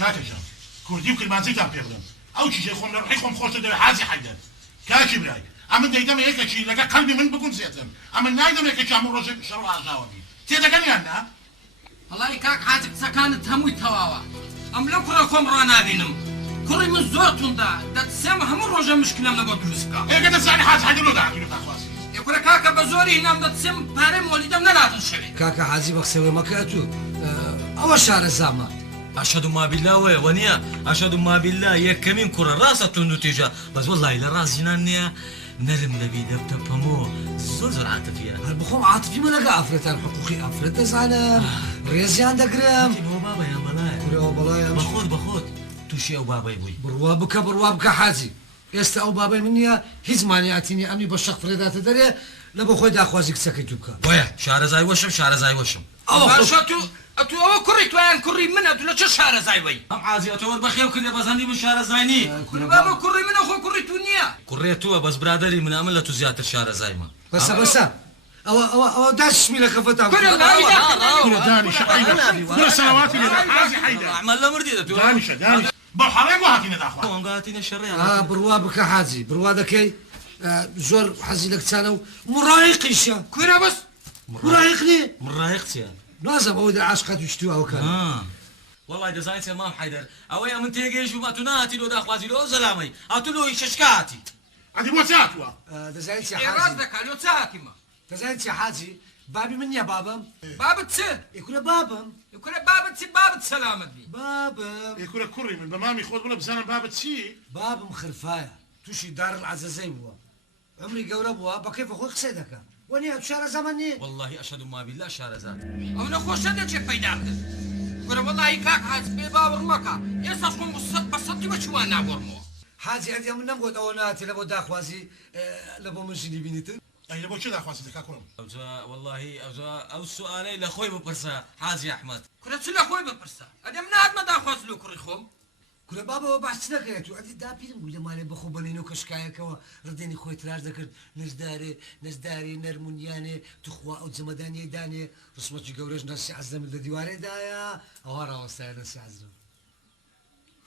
كاكجان كردي وكلمانزي تام بيبلم او شي خم روحي خم خوش دبي حازي حيدر كاكي براي اما ديدم هيك شي لقى قلبي من بكون زيتم اما نايدم هيك شي عمر رجل شرع عجاوبي تيدا كان انا والله كاك حاجك سكانت هموي تواوا ام لو كركم رانا بينم كوري من زوتون دا تسمى هم رجل مشكله من قدر سكا ايه قد سعني حاج حد له داك له خلاص يقول كاكا بزوري هنا دا تسمى بارم وليدم نلاتن شوي كاكا حاجي بخسوي مكاتو اول شهر الزعمه أشهد ما بالله ونيا أشهد ما بالله يكمين كرة راسة النتيجة بس والله إلى راس جنانيا نرم نبي دبت بمو زور عاطفية البخوم عاطفي ما لقى عفرتان حقوقي عفرت زعلان ريزي عندك جرام هو بابا يا بلاي كوري او بلاي بخود توشي أو بابا يبوي بروابك حاجي يستا او بابا مني هيز مانعتني امي بشق فريدات دري لبو خويد اخوازك سكيتوكا ويا شعر زاي وشم او شاتو اتو او كوري توان كوري من اتو لا شهر زايوي أم عازي أتوار بخير كل بزني من شهر زايني كل بابا كوري من اخو كوري تونيا كوريتوا بس برادري من أمل تزيات الشهر زايما بس او داش ميلا كفتا كل داني شحيدة كل سنوات اللي حازي حيدة أعمل لا مرديدة داني بحرق وهاتينا داخل وانقاتينا الشر بروابك حاجي بروادكي زور حزي لك تانو مراهقيشا كورا بس مراهقني مراهقتي لازم اود العاشقات يشتوها وكان والله إذا زايد سمام حيدر أويا من تيجي شو ما تناتي لو داخواتي لو زلامي أتلو ششكاتي عندي موتاتوا تزايد يا راس حاجي ذاك على ساكمه تزايد يا حاجي بابي من يا بابا بابا تسد يقول بابا يقول بابا تسد بابا سلامت بي بابا يكون كوري من بمامي خود ولا بزانا بابت سي بابا مخرفايا توشي دار العزازي بوا عمري قوربوا بكيف اخوك سيدك وني شهر زمني والله أشهد ما بالله شهر زاد او نخوش هذا شيء بيداك يقول والله كاك حاج بابا مكا يسافون بصدي وشوانا ورمو حاجي عندي من نقول اوناتي لبو داخوازي لبو منشني بينيتن اي لبو شو داخل سيدك كلهم والله أو سؤالي لأخوي ببرسا حازي أحمد كنت سلا خوي ببرسا ادم ناد ما داخوز لو كريخوم كل بابا وبحث لك يا تو عندي دابير نقول مالي بخو بنينو كشكايا كوا رديني خوي تراج ذكر نزداري نرمونياني تخوا او زمداني داني رسمتي قورج ناس عزم الديواري دايا او راه وسائل ناس عزم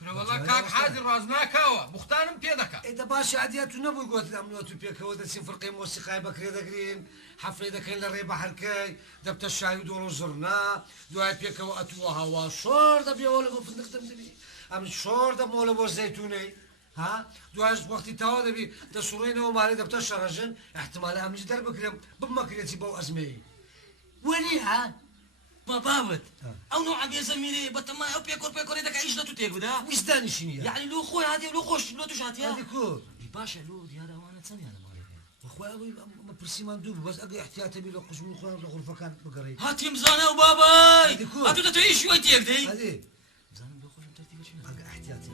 والله كاك حاجي رازنا كوا مختانم بيدك اذا باشا عاديات نبو قلت الامنوات بيكوا دسين فرقي موسيقى بكري دقرين حفله اذا كان لري بحركي دبت الشاي دور زرنا دواي بيكوا اتوا هوا شور دبي ولا فندق دمدبي ام شور ده مولا بو زيتوني ها دواش وقتي تاو دبي تصورين ومالي دبت الشرجن احتمال ام جدر بكرم بمكريتي بو ازمي ولي ها بابت أو نوع عم يزميلي بتما أو بيكور إذا كعيش لا تتيجو ده ويزداني شنيا يعني لو خوي هذه لو خوش لو تشاتي هذه كور باشا لو ديارة وانا تسمي أنا مالك اخويا ما برسي ما ندوب بس اقي احتياطي بي لو قسمو خويا غرفه كان بقري هاتي مزانة وباباي هذه كور هاتو تعيش شوي تيك دي هذه مزانة لو خوش مترتيبة شنو اقي احتياطي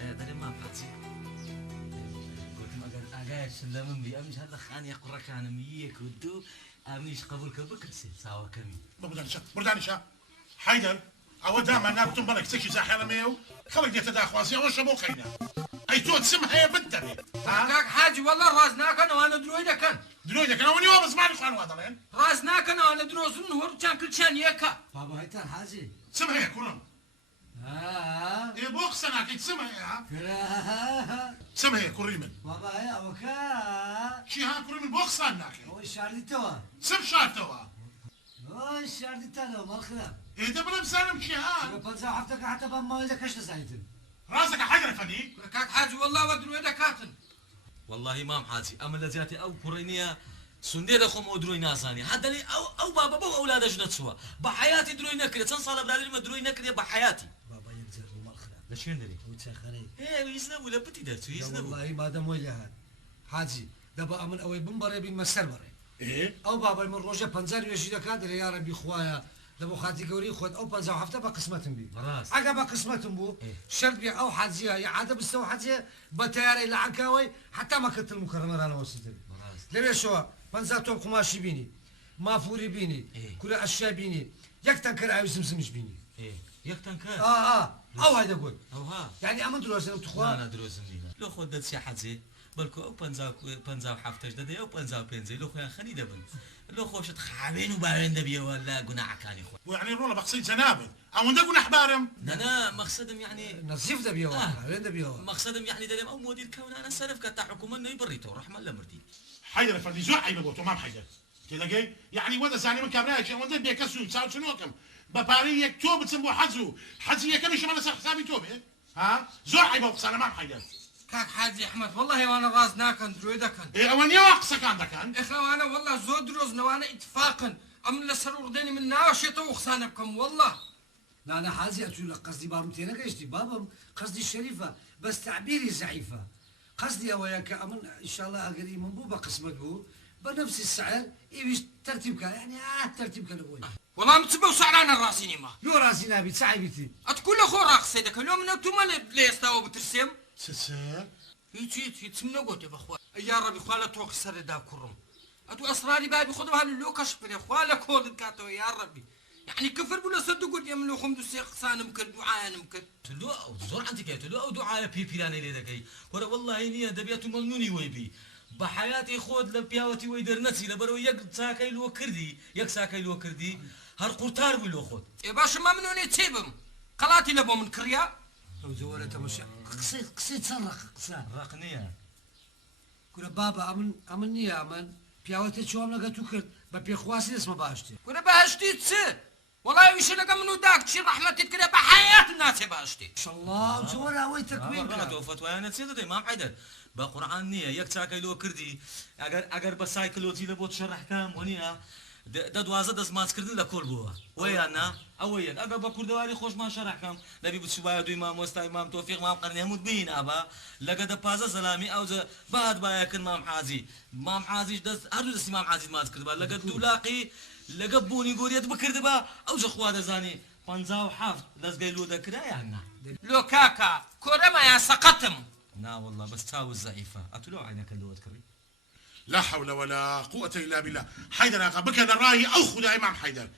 انا ده ما بحثي قلت ما قال سلمن بي أمش هذا خان يقرأ كان ميك ودو أميش قبول كبكرسي سوا كمي برداني شا حيدر او دائما نابتم بالك تكي زاحير ميو خلق ديت داخوازي وش ابو خينا اي تو تسمها يا بنتني كاك حاجي والله رازنا كان وانا درويدا كان درويدك انا وني وبس ما نخوان واضلين رازنا كان وانا دروز النهور كان كل شان يكا بابا هيتا حاجي سمها يا كلهم ها يا بوك سناك تسمها يا كراها سمها يا كريمن بابا هي اوكا شي ها كريمن بوك سناك هو الشعر دي توا سم شاتوا هو الشعر دي توا ما الخلاف ايه ده بلا مسالم شي ها بنزا حفتك حتى بما اذا كشت زايدن راسك حجر فني كاك حاجي والله ودرويدا كاتن والله ما محاتي أما لزياتي أو كورينيا سندي دخو مودروي ناساني حتى لي أو بابا بو أولاده جنت سوا بحياتي دروي نكري تنصال بلادي ما دروي نكري بحياتي بابا ينزل ما الخلاف لشين دري وتسخري إيه ويزنب ولا بتي درتو يزنب والله ما دام ويلها حاجي دابا من اوي بمبري بين مسر بري ايه او بابا من روجا بنزار يجي كادر يا ربي خويا دابا خاتي قوري خد او بنزا حفته بقسمتهم بي براس عقب قسمتهم بو إيه. شرط بي او حاجيه يا عاده بستو حاجيه بتيار الى عنكاوي حتى ما كنت المكرمه انا وصلت براس لبي شو بنزا توم قماشي بيني مافوري بيني إيه. كل اشياء بيني يك تنكر عاوز سمسمش بيني إيه يكتنكر او هذا قول أو ها يعني امن دروس لا تخوا أنا دروز مدينة لو خدت سي حزي بەڵکو ئەو 57 دەدەی ئەو 55 لۆ خۆیان خەنی دەبن لۆ خۆشت خاوێن و باوێن دەبیەوە لە گوناحەکانی خۆ ويعني رولا بقصي جنابك او ندقوا نحبارم نانا مقصدم يعني نظيف دەبیەوە وين دەبیەوە مقصدم يعني دەرێم ئەو مۆدیل کەونانە سەرف کە تا حکومە نەی بڕیتەوە ڕەحمە لە مردی حيدر فردي زوع عيب بوتو ما حيدر تلاقي يعني ودا زاني من كبرايك ودا بيكسو تساو شنوكم بباري يكتب تسمو حزو كم يشمل حسابي توبه ها زوع عيب وقصانا ما حيدر كاك حاجي احمد والله وانا راز ناكن دروي دكن ايه اول يوقص كان دكان اخي وانا والله زود روزنا وانا اتفاقا ام لسر ورديني من ناوشي تو خسانه بكم والله لا أنا حازي أقول لك قصدي بارمتينا قشتي بابا قصدي الشريفة بس تعبيري زعيفة قصدي وياك أمن إن شاء الله أقري من بوبا قسمك هو بنفس السعر إيش ترتيبك يعني ترتيبك الأول والله متبو سعران الراسيني ما يو راسي نابي تعبيتي اتقول له خو راقصي دك اليوم انتم اللي يستووا بترسم سسر هيك تسمنا قلت يا اخوان يا ربي خاله توك سر دا كرم اتو اسراري بابي خذوها للوكاش بني خاله كود كاتو يا ربي يعني كفر بلا صدقوا يملو خمس سيق سان ممكن دعاء ممكن تلو أو زور عندك تلو أو دعاء بيراني لذكي ورا والله إني دبيات ملنوني ويبي بحياتي خود لبياوتي ويدرنتي لبرو يك ساكي لو كردي يك ساكي لو كردي هر قرطار ولو خود يا باشا ما منوني تسيبهم قلاتي لبو من كريا أو زورة تمشي قصيت صرخ قصة رقنية كنا بابا أمن نية أمن بياوتي شو عم لقيتو كرد ببيخواسي اسمه باشتي كنا بهشتي تسي والله وش لقى منو داك شي رحمة كده بحياة الناس بهشتي ما شاء الله وزورة وين تكوينك توفت ويانا تسيدو دي ما حيدر بقرآن نية يك ساكي لو كردي اگر بسايكلوتي لبو تشرح كام ونيا دا دوازه دەست ماچکردن لە کۆڵ بووە وەیاننا ئەوەیەن ئەگە بە کوردەواری خۆشمان شەرحکەم نەبی بچوبایە دوی مامۆستای مام تۆفیق مام قەرنی هەمووت بین ئابا لەگە دە پازە زەلامی ئەوجە بەهات بایەکن مام حازیش دەست هەردوو دەستی مام حازیت ماچ کردبا لەگە دوولاقی لەگە بوونی گۆریەت بکردبا ئەوجە خوا دەزانی 57 دەستگەی لۆ دەکرا یاننا لو كاكا كورما يا سقطم نا والله بس تاوز ضعيفة أتلو عينك اللي وتكري لا حول ولا قوة إلا بالله حيدر أقا بك الرأي أو خدا إمام حيدر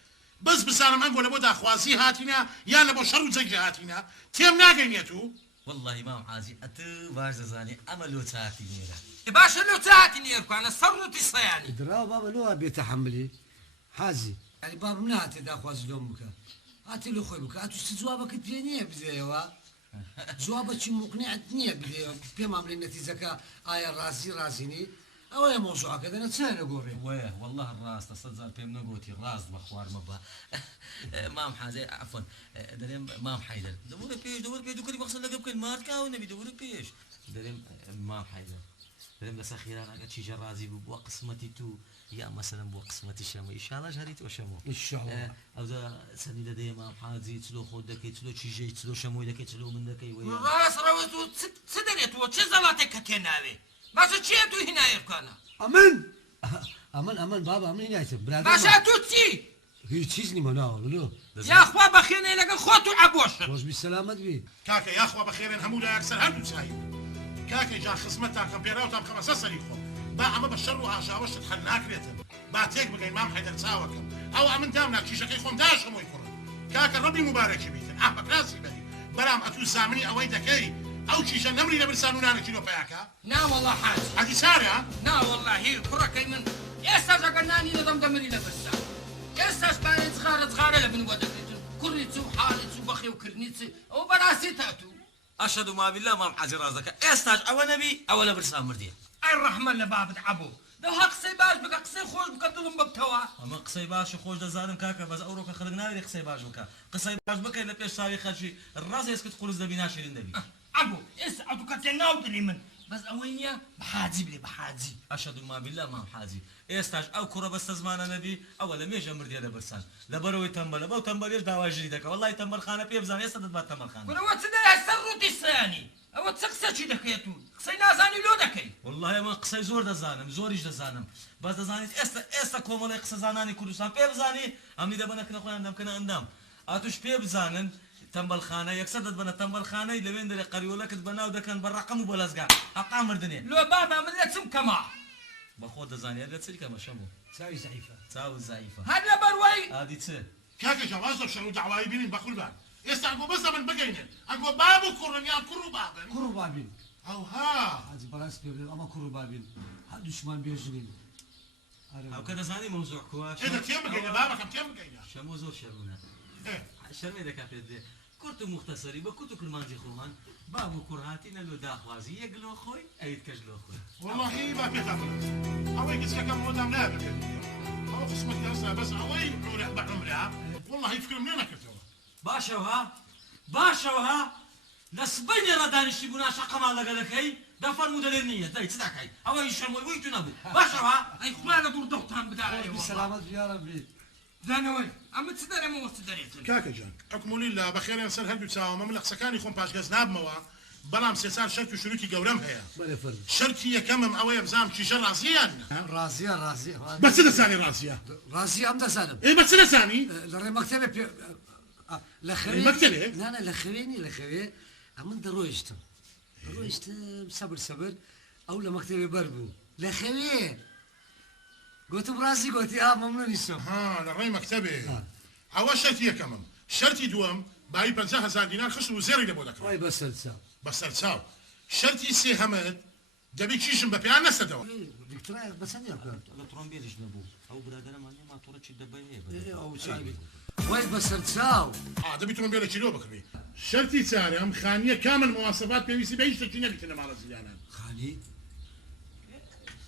بس بسالم أنقول لبو دا خواسي هاتنا يا لبو شرو زنج هاتنا تيم ناقينيتو والله إمام حازي أتو باش زاني أما لو تاتي نيرا باشا لو تاتي نيركو أنا صرتي صياني دراو بابا لو بيتحملي حازي يعني بابا من هاتي دا خواز لومك هاتي له خوي بك هاتو جوابك تبينيه بدايوا جوابك مقنع نية بدايوا بيما عملي نتيجة آية راسيني أو يا موضوع كذا نتسانى قوري ويه والله الراس تصدق بيم نقوتي الراس بخوار مبا مام حازي عفوا دريم مام حيدر دور بيش دكري بخسر لك بكل ماركا ونبي دور بيش دريم مام حيدر دريم بس أخيرا أنا شي جرازي بقسمتي تو يا مثلا بقسمتي شمو إن شاء الله جريت وشمو إن شاء الله أو ذا سنيد دي مام حازي تلو خود دكي تلو شي جي تلو شمو دكي تلو من دكي ويا راس روتو سدريت وتشزلاتك كتناوي ما تشيتو هنا يركانا أمن بابا أمن هنا برادر باشا توتي هي تشيزني مناول يا أخوة بخينا لك خوتو عبوش روز بالسلامة بي كاكا يا أخوة بخير همولا يكسر هل تسايب كاكا جا خصمتها كم بيراوتها بخمسة سريخو با أما بشروا عشا وش تحناك ريتن با تيك بقى إمام حيدر تساوكم أو أمن دامناك شي شكي خم داش خمو يكرن كاكا ربي مبارك بيتن أحبك راسي بي برام أتو زامني أوي دكي أو شي شن نمري لبرسانونا كيلو بياكا نا والله حاج هذه سارة نا والله هي الكرة كيمن يستاج قناني نظام دمري لبسا يستاج بان صغار لبن ودكتن كرنيتو حالتو بخي وكرنيتي أو براسي تاتو أشهد ما بالله مام حازي رازك استاج أو نبي أو لبرسان مردين أي الرحمن لباب عبو لو هقصي باش بك قصي خوش بك ظلم بكتوا اما قصي باش خوش دزانم كاكا بس اوروك خلقنا لي قصي باش بك قصي باش بك الا بيش صار خشي الراس يسكت تقول زبيناش النبي عبو اسعدوا كتناو دريمن بس اوينيا بحاجي بلي بحاجي اشهد ما بالله ما حاجي استاج او كره بس زمان نبي اولا ميش امر ديال برسان لا بروي تنبل ابو تنبل ايش دعوه جديدك والله تنبل خانه بيبزان يسد بات تنبل خانه كنا وتدري سرتي الثاني او تسقسا شي دكيتو قصينا زاني لو دكي والله ما قصي زور دزانم زوريش دزانم بس دزاني استا كومل قصه زاناني كردستان بيبزاني امني دبنا كنا خويا عندهم كنا عندهم اتوش بيبزانن تنبل خانه يكسدت بنا تنبل خانه لوين دري قريولك بناو ده كان بالرقم وبلزقا اقامر دنيا لو بابا من لتم كما باخذ دزاني هذا تسلك ما شمو تساوي زعيفة تساوي زعيفه هذا بروي هذه تسه كاكا جوازه شنو دعوة يبينين بقول بان يستعقوا بس من بقينا أقول بابو كورن يا كورو بابن كرو بابين او ها حاجی بەڕاست پێ بڵێ ئەمە کوڕ و بابین هەر دوشمان بێژنین ئەو کە دەزانی مەوزوع کووە اذا تيم بقينا بابا كم تيم بقينا شەمۆ زۆر شەرمونە شەرمێ دەکا پێت دێ کورت و مختصری بە کوت و کرمانجی خۆمان باب و کوڕ هاتینە لۆ داخوازی یەک لۆ خۆی ئەیت کەش لۆ خۆی والله ما في خبر اوي قصك كم مدام نابك او قسمك هسه بس اوي بعمرها والله يفكر منين كتو باشەوە لە سبەینێ ڕەدانیشتی بوو ناشەقەمان لەگەلەکەی دەفەرموودە لێ نییە دەی چ دەکەی ئەوەی شەرمۆی وی تو نەبوو باشەوە ئەی خوا لە دوور دەوتان بدارەوە سەلامەت یا ڕەبی دانەوەی ئەمە چ دەرەمەوە چ دەرێتن كاكا جان حكم لله بخير ينسر هل تساوم من لقسكاني خون باش قزناب موا بلام سيسان شركي وشروكي قورم هيا بەێ فەرمی شركي يكمم اوي بزام شي راسيا ڕازیە بس لساني راسيا ڕازی ئەم دەزانم اي بس لساني لە ڕێ مەکتەبێ پێ لە مەکتەبێ؟ نانە لە خوێنی لە خوێ ئەمن دەڕۆیشتم سەبر ئەو لە مەکتەبێ بەر بوو لە خوێ گوتم ڕازی گوتی مەمنونیشم ها لري مكتبي اول شرطي يكمم شرطي دوم باي 50,000 دينار خسر وزيري لبودك وای بەسەرچا بس تساو شرطي سي حمد دبي كيشم ببيان نستدوا دکتۆرایەک بەچەندیان بکەم لە تڕۆمبیلش نەبوو ئەو برادەرەمانێ ماتۆڕەکی دەبەی هەیە ئەو چاوی وای بەسەرچاو دبي تروم بيلا كيلو بكري شرطي سارم خانيه كامل مواصفات بيسي بيش تكينا بيتنا مال زيانا خانی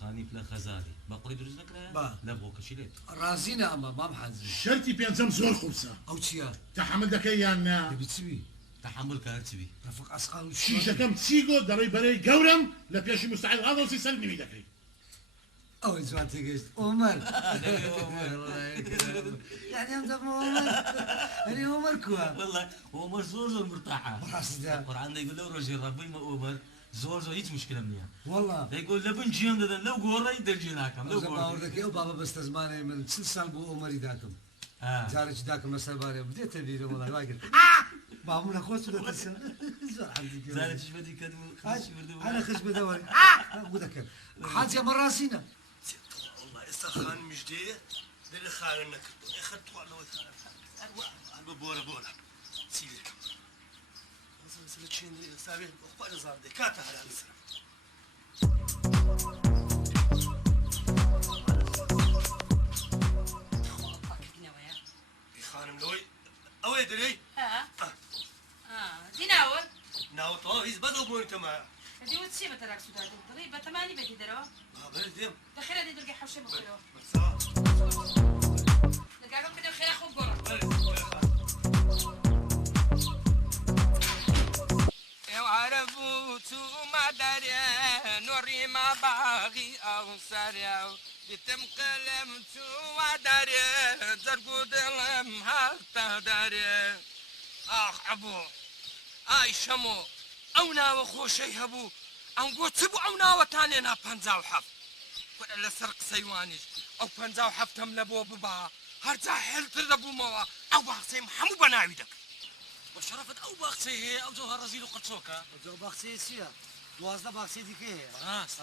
خانی پلە خەزاری بە قڕی دروست نەکرا لە بۆ کەشیلێت ڕازینە ئەمە مام حەزی شرطي بينزم زور خلصه ئەو چییە تحمل دكي يانا دەبیچوی تحمل کارچوی ڕفق ئەسقال و شيشه كم تسيقو دري بري قورم لا بيشي مستعد هذا وسيسلني بيدكري ئەوەی جوان تێگەشت ئۆمەر یعنی ئەم دەبمە ئۆمەر هەری ئۆمەر کووە والله ئۆمەر زۆر مرتاحە ڕاستە قورئان دەیگوت لەو ڕۆژی ڕەبەیمە ئۆمەر زۆر هیچ مشکلم نییە وەڵا دەیگوت لە بن جیان دەدەن لەو گۆڕەی دەرجێ ناکەم لەو باوەڕ دەکەی ئەو بابە بەستە زمانەی من چ ساڵ بۆ ئۆمەری داکەم جارێکی داکەم لەسەر بارێ بدێتە بیرە وڵای واگر بامون لە خۆت دەتەسە زۆر حەمدی زانێکیش بەدی کردم و خەشی بردبوو ئەنە خش بەدەوەری بوو دەکەم حاجی ئەمە ڕاستینە والله ئێستا خان مژدەیە لە خانە نەکردو ئێخە توانەوە هەر بۆرە چی لەکەم لە چێن ساوێ خوا دەزانێ کاتە هەرا لەسەر خانم لەوەی ئەوەیە دەرەی دیناوە ناوتەوە هیچ بەدڵ بۆی تەمایە دیوت چی بە تەلاک سودا دڵی بە تەمانی بێتی دەرەوە بەر دێم دەخێرە دی دڵگی حەوشێ بخۆرەوە بەرچاوە لەگاگەم کردە خێرا خۆ گۆڕە ئێو عەرەبوو چوومە دەرێ نۆڕیمە باغی ئەو سەرێ و دیتم قەلەم چووە دەرێ جەرگ و دڵم هەڵتە دەرێ ئاخ عەبوو ئای شەمۆ ئەو ناوە خۆشەی هەبوو ئەنگۆ چ بوو ئەو ناوەتان لێنا 57 لەسەر قسەی وانیش ئەو 57م لە بۆ ببا هەرجا هێلتر دەبوومەوە ئەو باخچەیم هەموو بە ناوی دەکرد بەشەرەفت ئەو باخچەی هەیە ئەو جەوهەر ڕەزیل و قەچۆکە ئەو باخچەیە چییە 12 باخچەی دیکە هەیە ڕاست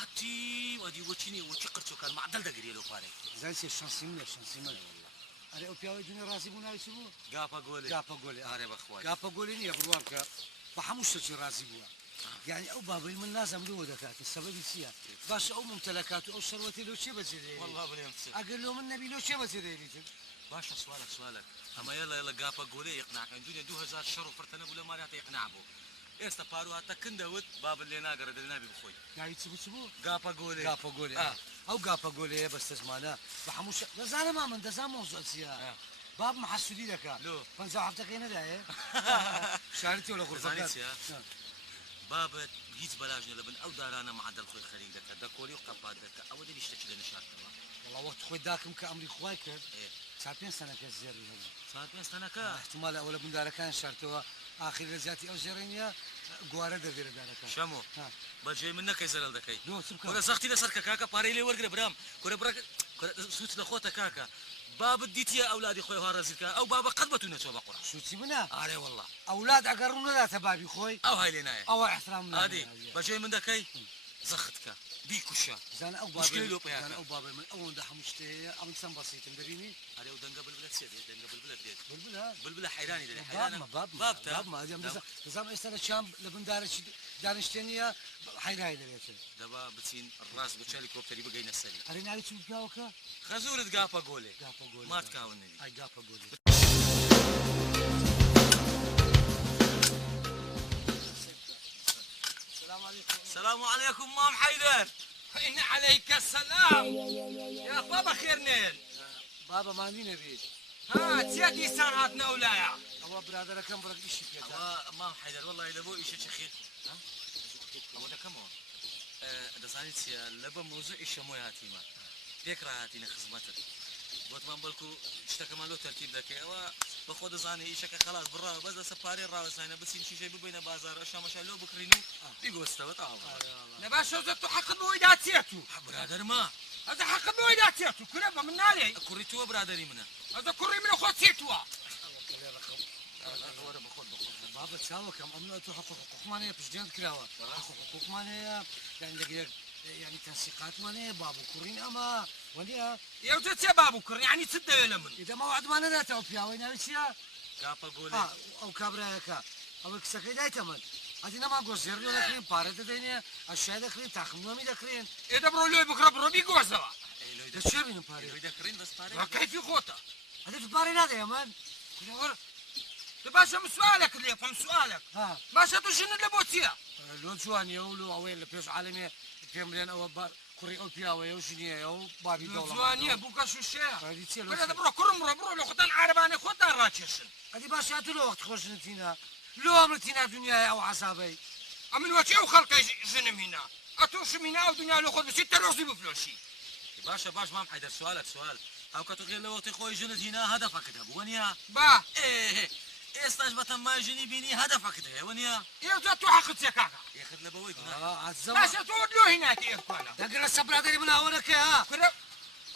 هەتی وەدی وەچینی وەچی قەچۆکان معدەل دەگرێ لەو پارەی زای سێ شانسی منە ئەرێ ئەو پیاوەی دنیا ڕاستی بوو ناوی چی بوو گاپە گۆلێ گاپە گۆلێ ئارێ بەخوای گاپە گۆلی نییە بڕوان کە بە هەموو شتێکی ڕازی بووە یعنی ئەو بابەی من نازەم لەوە دەکات سەبەبی چییە باشە ئەو ممتەلەکات و ئەو شەروەتی لەو چێ بەجێدێ والله بڵێم چ ئەگەر لۆ من نەبی لەو چێ بەجێدێریتر باشە سوالك ئەمە لە گاپە گۆلێ یقناکەن دنیا 2000 شەڕ و فرتە نەبوو لە ماریاتە یقنا بوو ئێستا پاروهاتە کندەوت بابل لێ ناگەڕێ دەری نابی بخۆی ناوی چ بوو گاپە گۆلێ گاپە گۆلێ ئەو گاپە گۆلەیە بەستە زمانە بە هەموو دەزانم من دەزان مۆزۆ چییە باب محەسوودی دەکات 57ەکەی نەدایە شاری تۆ لە غورفەکە بابەت هیچ بەلاژنە لە بن ئەو دارانە معدەل خۆی خەریک دەکات دەکۆری و قەپات دەکات ئەوە دەری شتێکی لە نشارتەوە وەڵا وەخت خۆی داکەم کە ئەمری خوای کرد 4-5 سەنەکە زێڕی هەبوو 4-5 سەنەکە احتمال ئەوە لە بندارەکان شارتەوە ئاخر لە زیاتی ئەو ژێڕینیە گوارە دەبێرە دارەکان شەمۆ بەجێ من نەکەی زەرەڵ دەکەی کورە کورە سەختی لەسەر کە کاکە پارەی لێ وەرگرە برام کورە بڕە سووت لە خۆتە کاکە بابت دیتیە ئەولادی خۆی ها ڕەزیلکە ئەو بابە قەت بە تو نەچۆ بە قوڕە شوچی منە ئارێ وەڵڵا ئەولاد ئەگەر ڕوو نەداتە بابی خۆی ئەو های لێ نایە ئەوە احترام ئادی بەجێ من دەکەی زەخت کە بيكوشا زان او بابا مشكلة لو بياك. زان او بابا من اول ده حمشتي ام سم بسيط مدريني عليه ودنقا بالبلد سيدي دنقا بالبلد ديت بلبلها بلبلة حيراني دي باب حيرانة ما باب ما بابتا باب ما هذه نظام استنى الشام لبن دارشتنيا حيراي دريت دابا بتسين الراس بتشالي كوبتري بقى ينسلي ارينا على شو بكاوكا خزورة قابا قولي قافا قولي ما تكاونني اي قافا قولي السلام عليكم السلام عليكم مام حيدر إن عليك السلام يا بابا خير نيل بابا ما عندي نبي ها تيادي سان هاتنا ولايا هو برادر كم برك ايش فيك مام حيدر والله إذا بو إيش شخير ها أبو ده كمو ده صارت سيا لبا موضوع إيش مو ياتيما فكرة هاتينا خدمتك قلت ما بالكو اشتكى مالو ترتيب ذاك أو بخود زاني إيشك خلاص برا بس سفاري الراوس هنا بس يمشي شيء بين بازار أشياء ما شاء الله بكرينو بيجو استوى طبعا نباش وزتو حق مويداتيتو برادر ما هذا حق مويداتيتو كربا من نالي كوريتو برادري منا هذا كري من خوتيتوا بابا تساوي كم أمنا تو حقوق مانية بجد كراوة حقوق مانية يعني لقيت يعني تنسيقات مانية بابو كورين أما وليا يا وجدت يا بابو كري يعني تسد لمن إذا ما وعد ما ندات أو فيها وين أمشيها كابا قولي أو كابرا كا أو كسكي داي تمن أدينا ما جوزير لو لكرين بارد دينيا أشياء دكرين تخمنوا مي دكرين إذا برو لو بكره برو بيجوزوا ده شو بينو بارد إذا كرين بس باري كيف خوتا هذا في بارد هذا يا مان باشا سؤالك اللي يفهم سؤالك ها باشا تو شنو اللي بوتيا لو شوان يولو أوين لبيش عالمي كمرين أو بار كوري أو بيا ويا وشنيا أو بابي دولة زوانيه بوكا شو الشيء هذه تصير كل هذا برو كرم برو لو خدان عرباني خدان راتشن هذه باشا تلو وقت خوش نتينا لو أمرتينا دنيا أو عصابي أمن وجه أو خلق جنم هنا أتوش من أو دنيا لو خد بس تروزي بفلوشي باشا باش مام حيدر سؤالك سؤال أو كتغير لو وقت خوي جند هنا هدفك ده ونيا با إيه استجبت ما جني بيني هدفك ده ونيا يوجد حق سكاكا ياخذ لبويك عزم باشا تود له هنا تيفكالا دقنا السبرة دي من أولك ها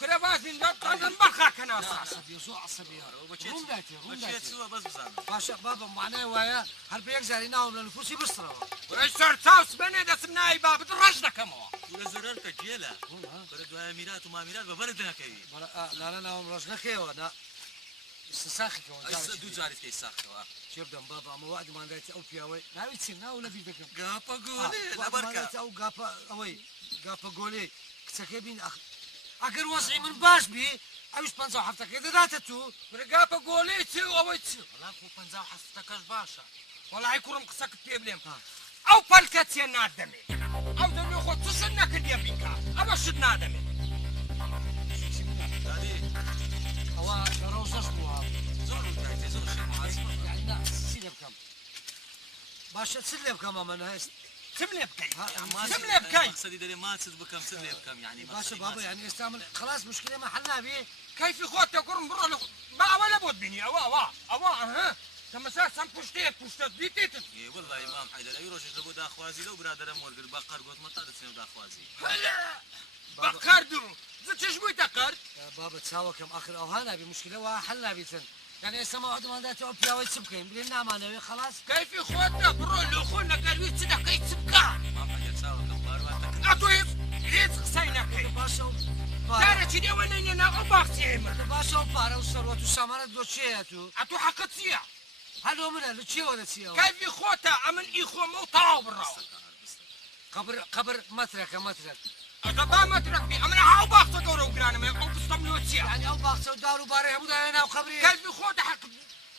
كره بازين ده طازن برخاك ناس عصبي وسوء عصبي روم دايتي روم بشيت دايتي سوا بس بزعل باشا بابا معناه ويا هل بيقزر يناوم لنفوسي بسرعة ورش صار تاوس بني ده سمناي باب درجنا كمو ولا زررت جيلا كره دوا ميرات وما ميرات ببردنا كي لا لا ناوم رجنا كيو أنا استساخي كون دو زارت كي ساخوا شردم بابا ما وعد ما دايتي أو بياوي ناوي تسينا ولا في ذكر قابا قولي وعد ما لبركة دايتي أو قابا أوي قابا قولي كسكيبين أخ أجر وصعي من باش بي أوش بنزو حفتك إذا داتتو برقابة قولي تسو أو تسو والله خو بنزاو حستكاش باشا والله يكرم قصك تيبليم أو بالكت ينادمي أو دلو خو تسنك ديابيكا أما شد نادمي هذه هو روز أسبوع زور دايتي زور شي معاصم يعني لا سيلب كم باشا سيلب كم من هاي تملي بكي ما تملي بكي مقصدي دري ما تصد بكم سد بكم يعني باشا بابا يعني استعمل خلاص مشكلة ما حلنا بيه كيف خوات يكرم برا لو ما ولا بود بني أوا ها تم ساعة سام بوشتت ديتيت اي والله امام حيدر اي روش لبو دا خوازي لو برادر مور قال باقر قلت ما تعرف سنو دا خوازي هلا بقردو زتش بوي تقرد بابا تساوى كم آخر أو هنا بمشكلة وحلنا بيتن يعني استمع وعد ما دات أو بيا ويتسبكين بلنا ما نبي خلاص كيف خوات برا لو خونا قال ويتسدا كي تسبكا امام حيدر ساوى كم بارواتك أتويف ريز سينا كي باشا دارة كده وانا ناقو باقسي باشا وبارا وثروة وسامرة دوتشياتو أتو حقتيا هل هو من اللي ولا تسيا كيف خوتا أمن إخو مو طاو برا قبر مترك أتبا ما تركبي أمنا هاو باقسا دورو قرانا ما يقوم بستمنو تسيا يعني أو باقسة ودارو باري هم هنا وخبري كيف خوتا حق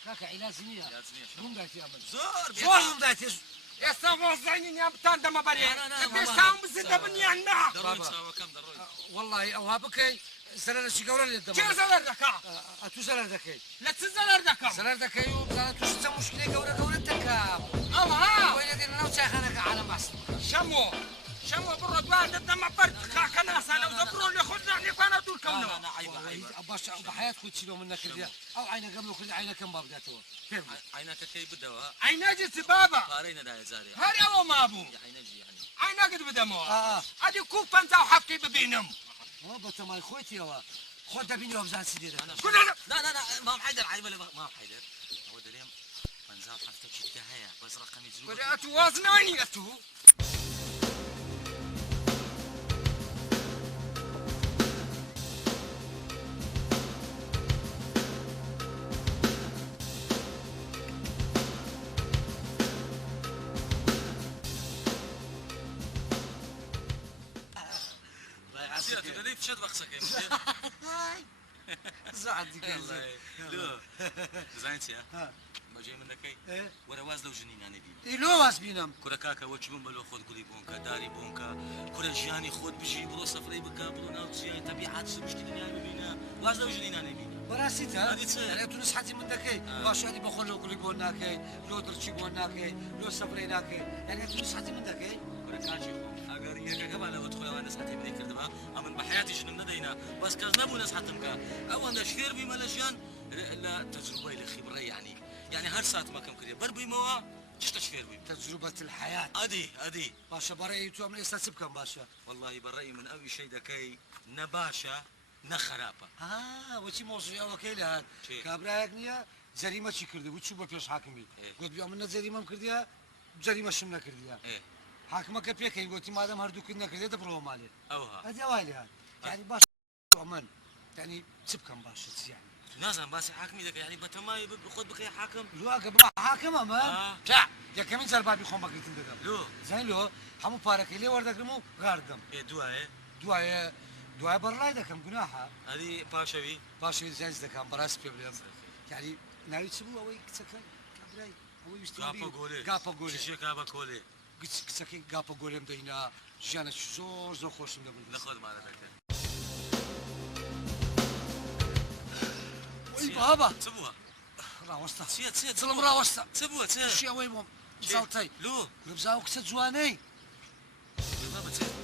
كاكا علاجية لازمية هم دايتي أمن زور زور هم دايتي يا سامو زيني يا بتان دم بري لا، لا، كيف ما- سام بزنده بني عنا دروي ساوى كم دروي والله أو هابكي سلالة شكورة اللي كيف الدم زلر دكا أتو سلالة دكي لا تزلر دكا سلالة دكي وبزالة توشتا مشكلة قورة تكا أو ها وين دينا نو شاخنك على مصر شمو برو دوان دم برد خاك ناس أنا وزبرو اللي خدنا اللي كانوا دول كونه انا عيبه باش بحياتك تشيلوا منك كذا او عينه قبله كل عينه كم باب ذاته فهم عينك كي بدوا عيناجي سبابا قارينا دا زاري هاري أو ما أبو يا عينجي يعني عيناك بدمو اه أدي كوبان تاو حكي ببينهم هو بس ما خويتي هو خد بيني وبزان سيدي كنا لا ما حيدر عيبه ما حيدر هو دريم بنزاو حفتك شتها هيا بس رقم يجلو كنا أتوازناني أتو شد بقصك زعل ديك والله لو زين ها بجي منك ايه ورا واز لو جنين انا بي ايه لو واس بينام كره كاكا وتشبون بلو خود قولي بونكا داري بونكا كره جاني خود بجي برو سفري بكا برو ناوتسي طبيعات سمشت الدنيا بينا واز لو جنين انا بي براسيتها هذه تصير. يعني تونس حتى من ذاكي باش هذه بخل لو قولي بوناكي لو درتشي بوناكي لو سفريناكي يعني تونس حتى من ذاكي كره كاشي اگر يك قبل لو تدخل وانا ساعتي بدي كردما اما بحياتي شنو ندينا بس كازنا بو ناس حتمكا او انا شهر بي ملجان لا تجربه لي خبره يعني هر ساعه ما كم كريه بربي موا تشتشفير بي تجربة الحياة ادي باشا برأيي تو من استسب كم باشا والله بالرأي من أول شيء دكاي نباشا نخرابة وشي موضوع وكيل هاد شي؟ كابرايك نيا جريمة شي كردي وتشو بفيش حاكمي إيه. قلت بيوم من جريمة مكرديها جريمة شمنا كرديها إيه حاكمك بيكين قلت ما دام هردو كنا كرديها دبرو مالي أوها هذه وايلي هاد يعني باش عمان يعني تسب كم باش يعني نازل باسي حاكمي دك يعني بتماي بخد بك يا حاكم لو قبل حاكم امان تاع يا كمين زربا بيخون بقيت ندم لو زين لو همو بارك اللي وردك رمو غاردم إيه دوا دعاء برلاي دكم جناحه هذه باشوي باش زين دكم براس بيبلم يعني ناوي تسبوا اوي كتسكن كابراي اوي يستوي قابا قولي شيء قابا قولي كتسكن قابا قولم دينا جانا زور خوش من دبل ناخذ مالك وي بابا تسبوها راوستا سيت ظلم راوستا تسبوها شي اوي مو زالتي لو لبزاو كتت جواني بابا تسير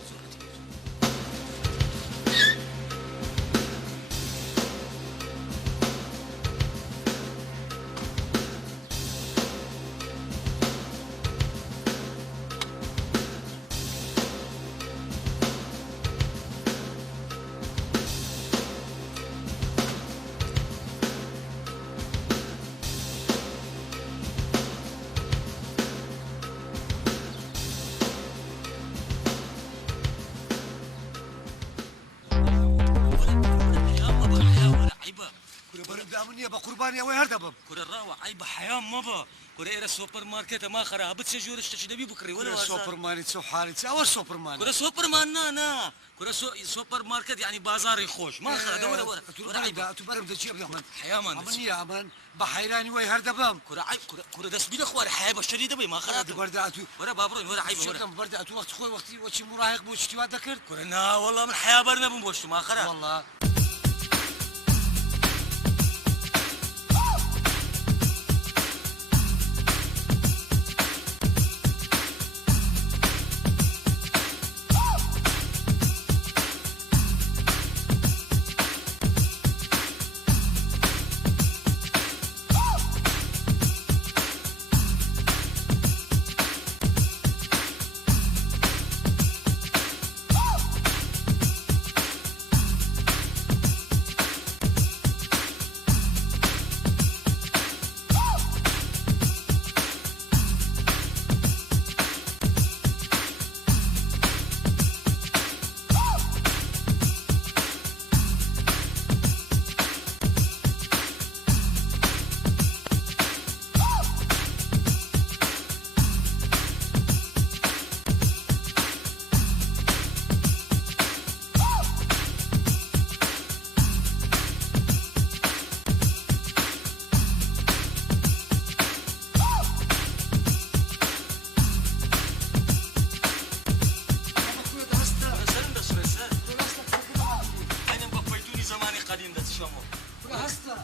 دامني بقرباني اوي هردبم كره الراوة عيب حياة مبا كره إلى السوبر ماركت ما خرا بتسجل تشتري بكري ولا سوبر ماركت سو حالت او سوبر ماركت كره سوبر مان نا كره سوبر ماركت يعني بازار يخوش ما خرا ورا عيب تبرم دشي ابن حياة مان امن يا امن بحيراني وي هردبم كره عيب كره دس بيد اخوار حياة بشري دبي ما خرا برداتو ورا بابرون ورا عيب ورا شكرا برداتو وقت خوي وقتي وشي مراهق بوشتي وذكرت كره نا والله من حياة برنا بنبوش ما خرا والله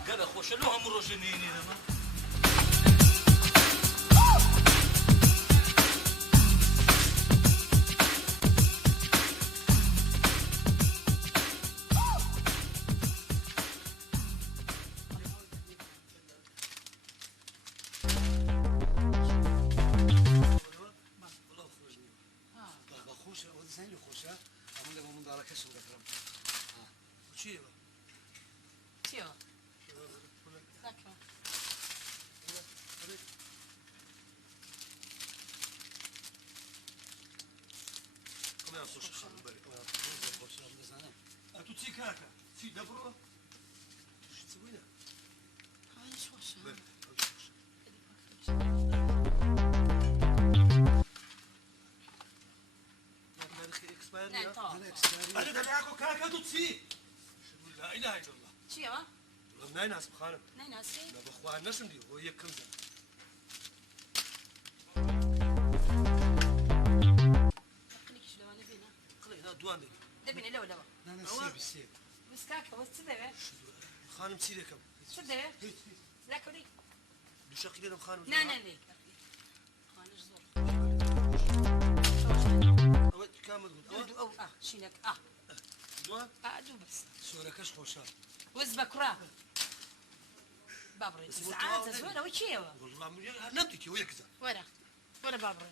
قال خوش له هم روجنيني لما انا دلعكو كاكا كاكا تسي لا اله الا الله چیە وە؟ والله نايناس بخانم نایناسی؟ لا بخواه نسم دي هو يك كمزة قليكش لەوانە بێنە قلي هنا دوان دي دەبینە لەوە انا أوه. سيب السيب وەس کاکە وەس چ دەوێت؟ خانم سي لكم چ دەوێت؟ لاکەوری؟ دو شقي لهم خانم نا لێ خانش زۆر أول كامل قلت دوو ئەو شینەک دوان دوو بەس سوركش خوشا وەز بە کوڕا بابڕێ سعاتە زۆرەوە چێوە؟ والله نمتك ويا كذا وەرە وەرە بابڕێ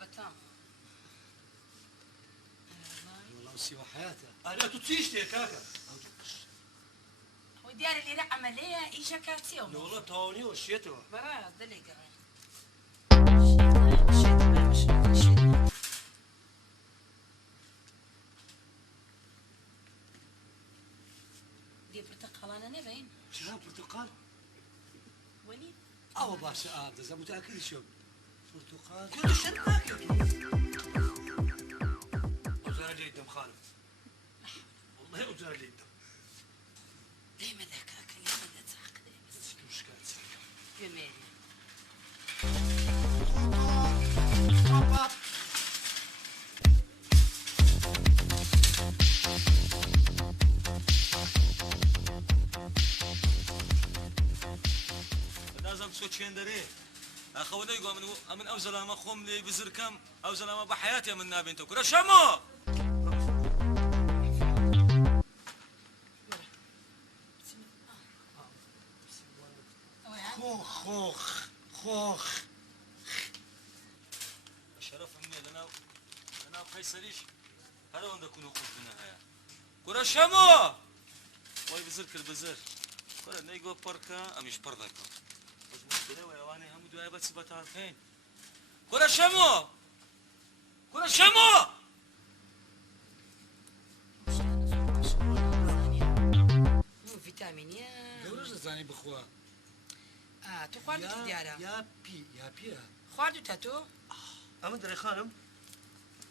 بەتام والله سوى حياته أنا تسيش يا كاكا هو دیارە لێرە عەمەلەیە ئیشە کاتیەوە لا والله تاوني وشيته بەڕاست دەلێ گەڕێ دێ پرتەقاڵانە نەبین شراب برتقال وەلی او باشا ابدا متاكد شو برتقال كل شيء كاكا أوزار لي الدم خانم والله أوزار لي الدم دەیمە دەکاکە لێمە دەچاق دەیمە مش كانت ساكا گوێمێنێ لازم تسوي شندري اخونا يقول من او زلامه خم لي بزركم او زلامه بحياتي من نابين تكره شمو خوخ خوخ شرف مني لنا قيصريش هذا وين نكون وقوف بالنهايه كره شمو واي بزرك البزر كره نيجو بركا امش بركا كده ويواني هم دواي بس بتعرفين كره شمو كره شمو ڤیتامینیە دورج زاني بخوا تۆ خواردوتی دیارە يا بي خواردوتە تۆ أما دري خانم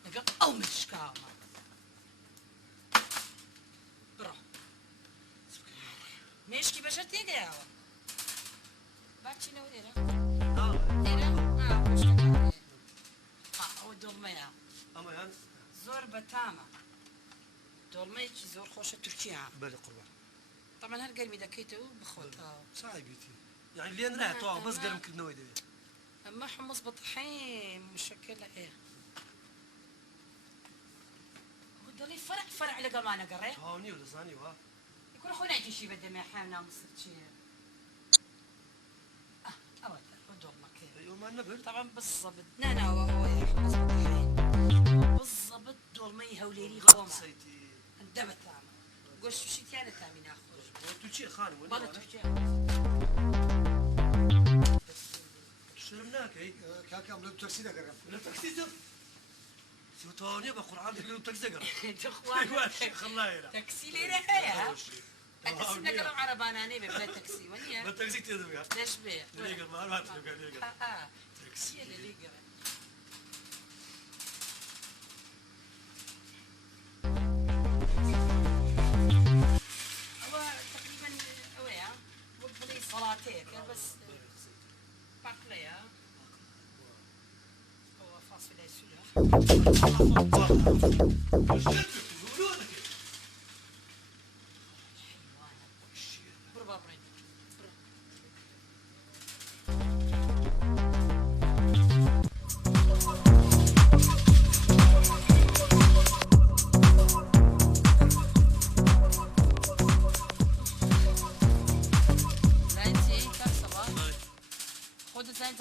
لەگەڵ ئەو مشکاوە بڕۆ مێشکی بەشەر تێدایەوە باچینەوە لێرە لێرە مشکەکە ئەوە دڵمەیە أما يعني زۆر بەتامە دۆڵمەیەکی زۆر خۆشە تورکیە بلي قربان طبعا هەر گەرمی دەکەیتەوە بخۆت صاحبتي يعني اللي أنا طبعا بس قرم كل نوي ده ئەمە حمص بطحين مشكلة ايه دڵی فەرع لەگەڵمانە گەڕێ تاوني ولا زاني وا يكون خۆ نایکەشی بەدەمێ حێنا مصر چیە ئەوە دۆڵمەکە أيوة ما نبل طبعا بالضبط ناناوە ئەوەیە حمص بطحين بالضبط دۆڵمەی هەولێری خۆمە سيتي هەندە بەتامە گۆشتشیتیانە تامی ناخۆش تركيا خانم بەڵە ولا تورکیا شربناك اي كاكا من التاكسي ده قرب ولا تاكسي زر سو تاوني بقرعان اللي تاكسي قرب تخوان خلايا تاكسي لێرە هەیە ئەتەسی لەگەڵ عەرەبانانەی بێ بڵێ تەکسی وەنیە لا تاكسي تدري دەش بێ ليقر ما تلقى ليقر تەکسیە لە لێگەڕێ ئەوە تقریبا ئەوەیە وەک بڵێ سەڵاتەیەکە بەس باقلەیە ئەوە فاسفلای سوورە بڕ با بڕێن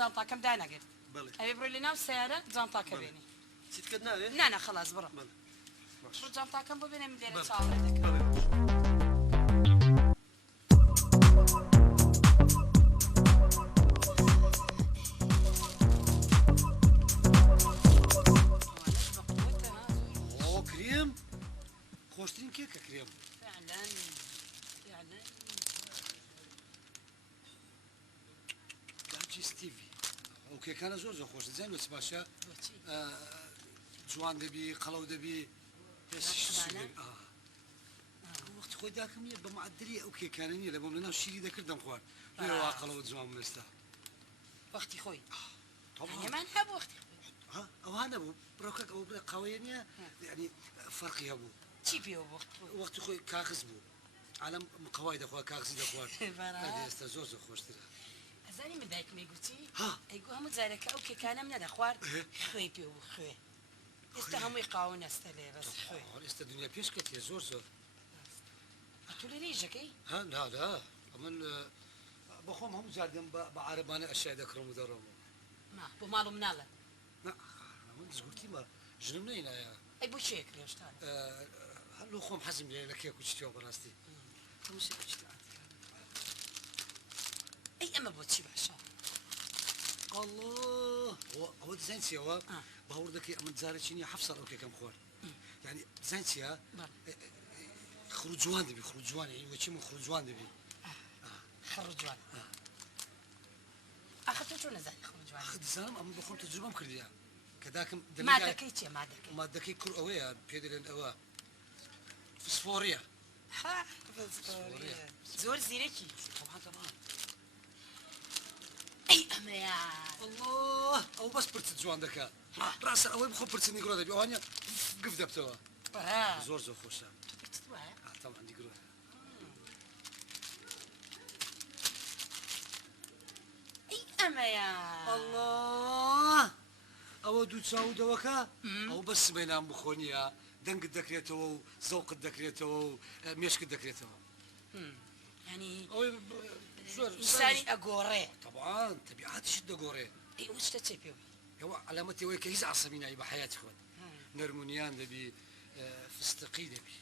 جانتاکەم دانەگرت بەڵێ ئەوێ بڕۆی لە ناو سیارە جانتاکە بێنی چیت کرد ناوێ نانە خلاص بڕە بەڵێ بڕۆ جانتاکەم بۆ بێنێ من لێرە بەڵێ. چاوەڕێ دەکەم بەڵێ ئەو کرێم خۆشترین کێکە کرێم فعلا فعلا داجی ستیڤی ئەو کێکانە زۆر زۆر خۆش دەزانین بەچ باشە بۆچی جوان دەبی قەڵەو دەبی باشە وەختی خۆی داکەم نیە بە معدلی ئەو کێکانە نییە لە بۆم لەناو شیری دەکردم خوارد لێرەوە قەڵەوە جوان بێستا وەختی خۆی هەمان هەبوو وەختی خۆی ئەوها نەبوو بڕۆکە ئەو بڵێ قاوەیە نییە یعنی فەرقی هەبوو چی پێوە وەختی خۆی وەختی خۆی کاغز بوو عالم قەوای دەخوات کاغزی دەخوارد بەڕاستی. ئێستا زۆر زۆر خۆشترە ئەزانی من دایکمی گوتی ها. ئەیگو هەموو جارەکە ئەو کێکانەم نەدا خوارد اه. خوێ پێ بوو خوێ ئێستا هەمووی قاون ئەستە لێ بەس خوێ ئێستا دنیا پێش کەتێ زۆر زۆر تۆ لە ڕێژەکەی ها نادا من بەخۆم هەموو جار دێم بە عارەبانە ئەشای دەکڕم و دەڕۆمەوە ما بۆ ماڵم ناڵە من دزگوتیمە ژنم نەینایە ئەی بۆ چێ کرێشتان هەلو خۆم حەزم لێ لە کێک و چتیەوە بەڕاستی هەموو شتێک ئەی ئەمە بۆ چی باشە الله ئەوە دزین چیەوە باوەڕ دەکەی ئەمە جارێکی نیە 7 ساڵ ئەو کێکەم خوارد یعنی دزین چیە خروجوان دەبی خروجوان یعنی وەچی من خروجوان دەبی خڕ جوان ئاخە تۆ چۆن نەزانی خڕ جوان ئەخ دەزانم ئەمە بە خۆم تەجروبەم کردیە کە داکەم مادەکەی چیە مادەکەی مادەکەی کوڕ ئەوەیە پێ دەڵێن ئەوە فسفۆریە ها زۆر زیرەکی طبعا طبعا ئەی ئەمەیە الله ئەو بەس پرچ جوان دەکا ڕاستە ئەوەی بخۆ پرچ نیگرۆ دەبی ئەوانە گف دەبتەوە زۆر زۆر خۆشە طبعا نیگرۆ ئەی ئەمەیە الله ئەوە دوو چاو دەوەکە ئەو بەس سبەینان بخۆنیە دەنگت دەکرێتەوە و زەوقت دەکرێتەوە و مێشکت دەکرێتەوە ینی ئەوەی ئینسانی ئەگۆڕێ طبعا تەبیعاتیشت دەگۆڕێ ئەی وشتە چێ پێوە هو علامتي هو كيس عصبي ناي بحياتي خود نرمونيان دبي فستقي دبي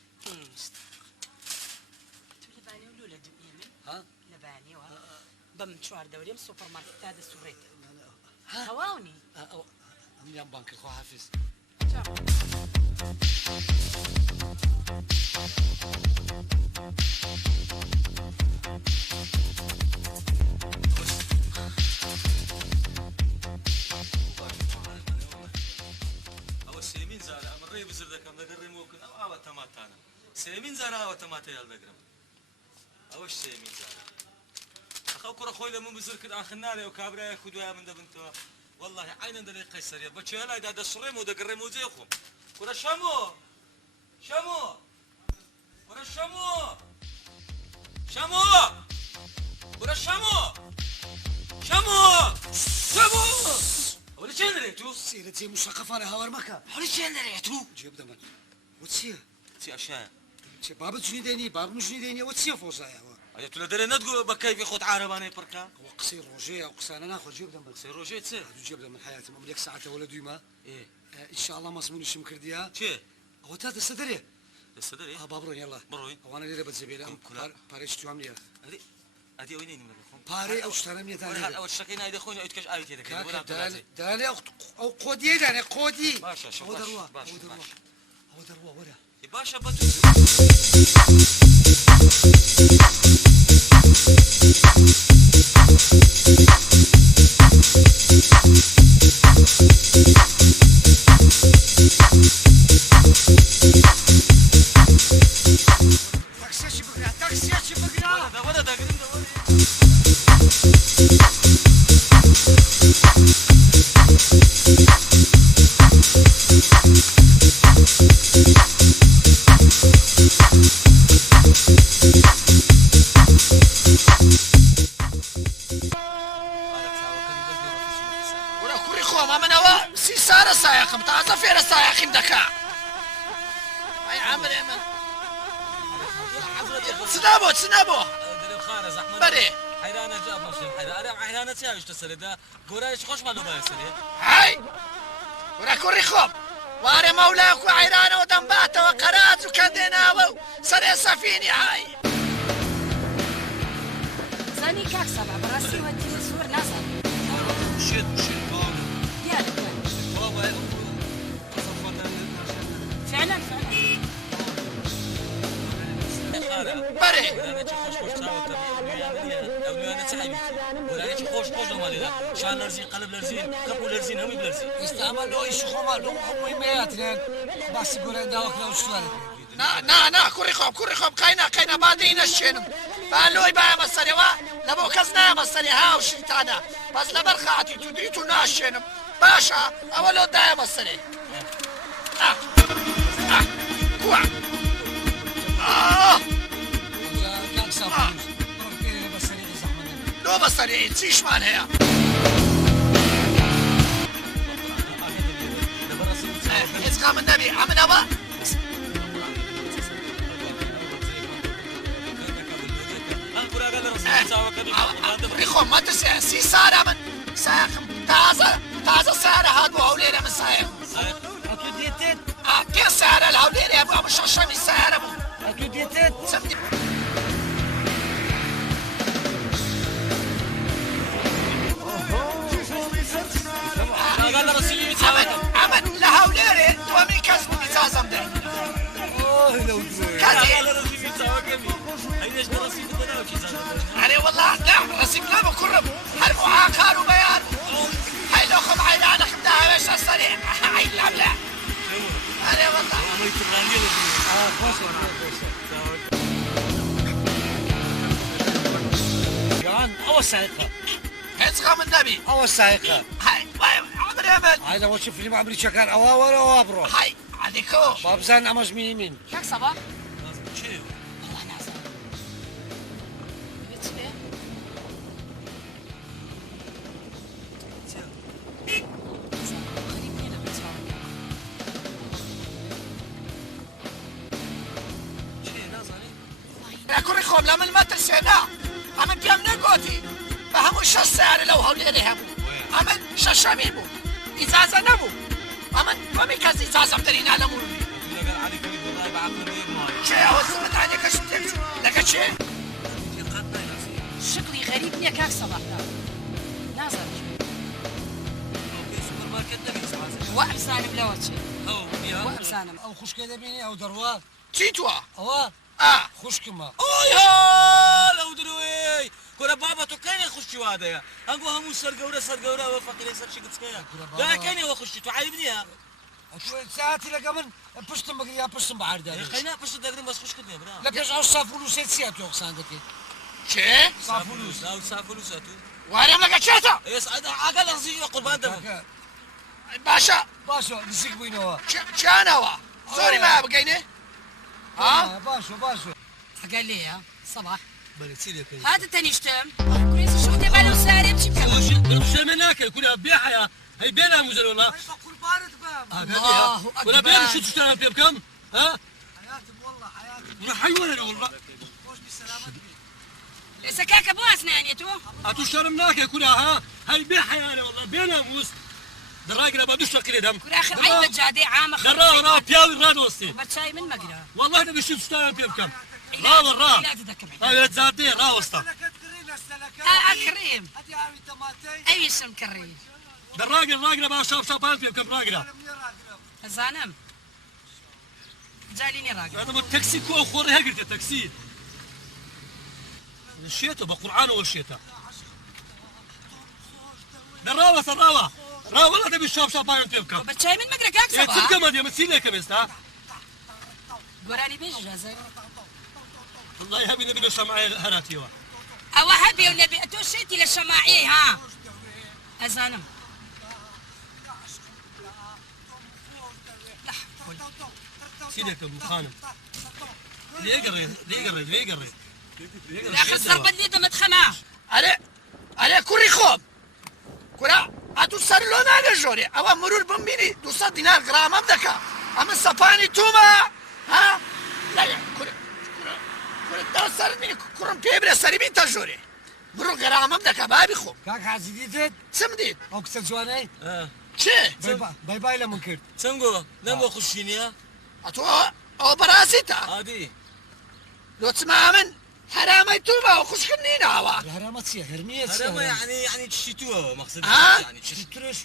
تو لەبانێ و لۆ لە دنیا من ها لەبانێەوە بەم چوار دەورێم سوپەر مارکتا دەسوڕێتە هەواونی ام يام بانك خو حافظ سێمین زارە ئەمە ڕێ بزر دەکەم دەگەڕێمەوەکن ئەو ئاوە تەماتانە سێمین زارە ئاوە تەماتە هێڵ دەگرم ئەوەش سێمین زارە ئەخەو کوڕە خۆی لە من بزر کرد ئاخر نارێ و کابرایە خودوایە من دەبنتەوە والله عینەن دەڵێ قەیسەریە بە چێلایدا دەسوڕێم و دەگەڕێم و جێ خۆم کوڕە شەمۆ شەمۆ کوڕە شەمۆ شەمۆ کوڕە شەمۆ شەمۆ شەمۆ ئەوە لە چێ دەرێت و سيرتي مشقفانه هاور مكا هەڵی چێن دەرێت و جيب دمن وتسيه چی ئەشایە تي بابا جني ديني بابا مش ديني وتسيه فوزايا ئەگە تو لە دەرێ نەتگو بە کەیفی خۆت عارەبانەی پڕکە وقصير روجيه وقصانا ناخذ جيب دمن سێ ڕۆژێ چێ جيب دمن حياتي مملك ساعه ولا دويما ئێ ان شاء الله مصمون شم كرديا چێ هو تا دستدري دەستە دەرێ بابرو يلا بڕۆین وانا ليره بتزبيله كلها. باريش تو عمليه ئەدی ئەوەی نینم لەگە خۆم باري او شتانا مية هەر ئەوە شەکەی نایدە خۆین ئەوی تکەش ئاوی تێ دەکەین داني او قودي داني قودي باشە هو دروا باش هو دروا هو دروا ولا باشە بە تاكسيشي بقرا تاكسيشي بقرا دەوەرە دەگرن دەوەرە ولا كوري خوما من هو سيسارة سايقم تازة فيرا سايقم دكا أي عامل يا من سنابو دەرێ خانە زەحمەت بري حەیرانە جاب ماشي حيران أنا حيرانة تاعي تسرد قرايش خوش مالو بايسري هاي وراكوري خوب واري مولاك وعيرانة ودنباتة وقرات وكنديناوة سري سفيني هاي زاني كاك سبع براسي ودي صور نازل شد يا بابا فعلا بري خوش مالي شان لرزين قلب لرزين كبو لرزين همي بلرزين استعمل له ايش خما له مهمات لان بس يقول داوك لو شوالك نا كوري خوب قينا بعدين الشنم بالوي بايا مسري لبو كزنا مسري هاو شيطانا بس لبرخاتي تديتو ناشنم باشا اولو دايا مسري كوع كاك صافي بس لو مسري تسيش مان هيا يسقام النبي عمنا با ريخوم ما تسير سي سارة من ساقم تازة سارة هادو هولينا من سايق اكو ديتت كيف سارة الهولينا يا ابو مش عشان سارة ابو اكو ديتت سمدي عمن لهولينا ومن كسب إزازم ده كذي أنا والله لا رسيب لا بكرم حرف عقار وبيان هاي لو خم عيد أنا خدها باش الصريح هاي لا أنا والله جان او سايقه يسقم النبي او سايقه هاي عمري أمل هاي لو تشوف لي معبري شكان او ولا برو هاي عليكو بابزان امز مين كاك صباح والله نازل بتسبه غريب هنا بتسمع لا كوري خوم لا من ما ترسينا عمن كم نقوتي فهموش السعر لو هولينا هم عمن ششامي بو إزازة نبو عمن ومي كز إزازة مدرين على مروني شيء هو الزمت عليك شتلت لك شيء شكلي غريب يا كاك صباح نازل وقف زانم لو شيء وقف زانم او خش كده بيني او دروات تيتوا او آه خش كما اوه لو دروي كورا بابا تو كاين يخش هذا انقو همو سرقوره وفقير يسر شي قتسكيا لا كاين يخش تو عايبنيها ساعتي لقمن بشتم بقريا بشتم بعرض قينا باش تقدر بس خش كدني برا لا بيش عاوز صافولوس سيات يوق ساندك شيء صافولوس لا صافولوس اتو واريم لك شيتا يس اقل رزيج قربان دم باشا باشا نسيك بينوا شان هو سوري ما بقيني ها باشا قال لي يا صباح بلسيلي كاين هذا تنشتم كويس شو تبع له ساري بشي مش منك كلها بيحيا هي بينها مزل والله الله ولا بين اكبر شو تشتغل فيه بكم ها حياتي والله حياتي ولا حيوان والله سكاك ابو اسنان يتو اتشرمناك كلها ها هي بيحيا والله بينها موس دراجنا بدوش كده دم كل اخر عيب جادي عام درا بياوي رادوستي برشاي من مقرا والله ده بشوف تشتغل فيه بكم لا والله لا تذكر هاي تزادي لا وسطا كريم اي اسم كريم الراجل ما شاف شابان فيه بكم راجل زانم جاليني راجل هذا التاكسي كو خوري هقرت التاكسي الشيطة بقرآن والشيطة الراوة لا تبي الشاب شابان فيه بكم برشاي من مقرا كاك يا صباح تلك مديا مثيل لك بس قراني بيش جازي الله يهبي نبي الشمعي هراتيوا او هبي ونبي اتو شيتي للشماعي ها ازانم سيدك ابو خانم ليه قري اخر ضربة لي دمت خما علي كوري خوب كورا اتو سرلونا نجوري او مرور بمبيني 200 دينار غرام بدك ام سباني توما ها لا كورا دو سرني كورم بيبري سري بنت جوري بڕۆ گەرامەم دەکە بابی خۆم کاک حەزی دیتت چم دیت ئەو کچە جوانەی چێ بای لە من کرد چەنگۆ لەم بۆ خوشینە ئەتۆ ئەو بەڕاستیتە عادی لۆچما من هەرامەی تو بە خوشکن نیناوە هەرامە چیە هەرمیە هەرەمە یعنی چی تووە مەقصد ها؟ یعنی چی ترش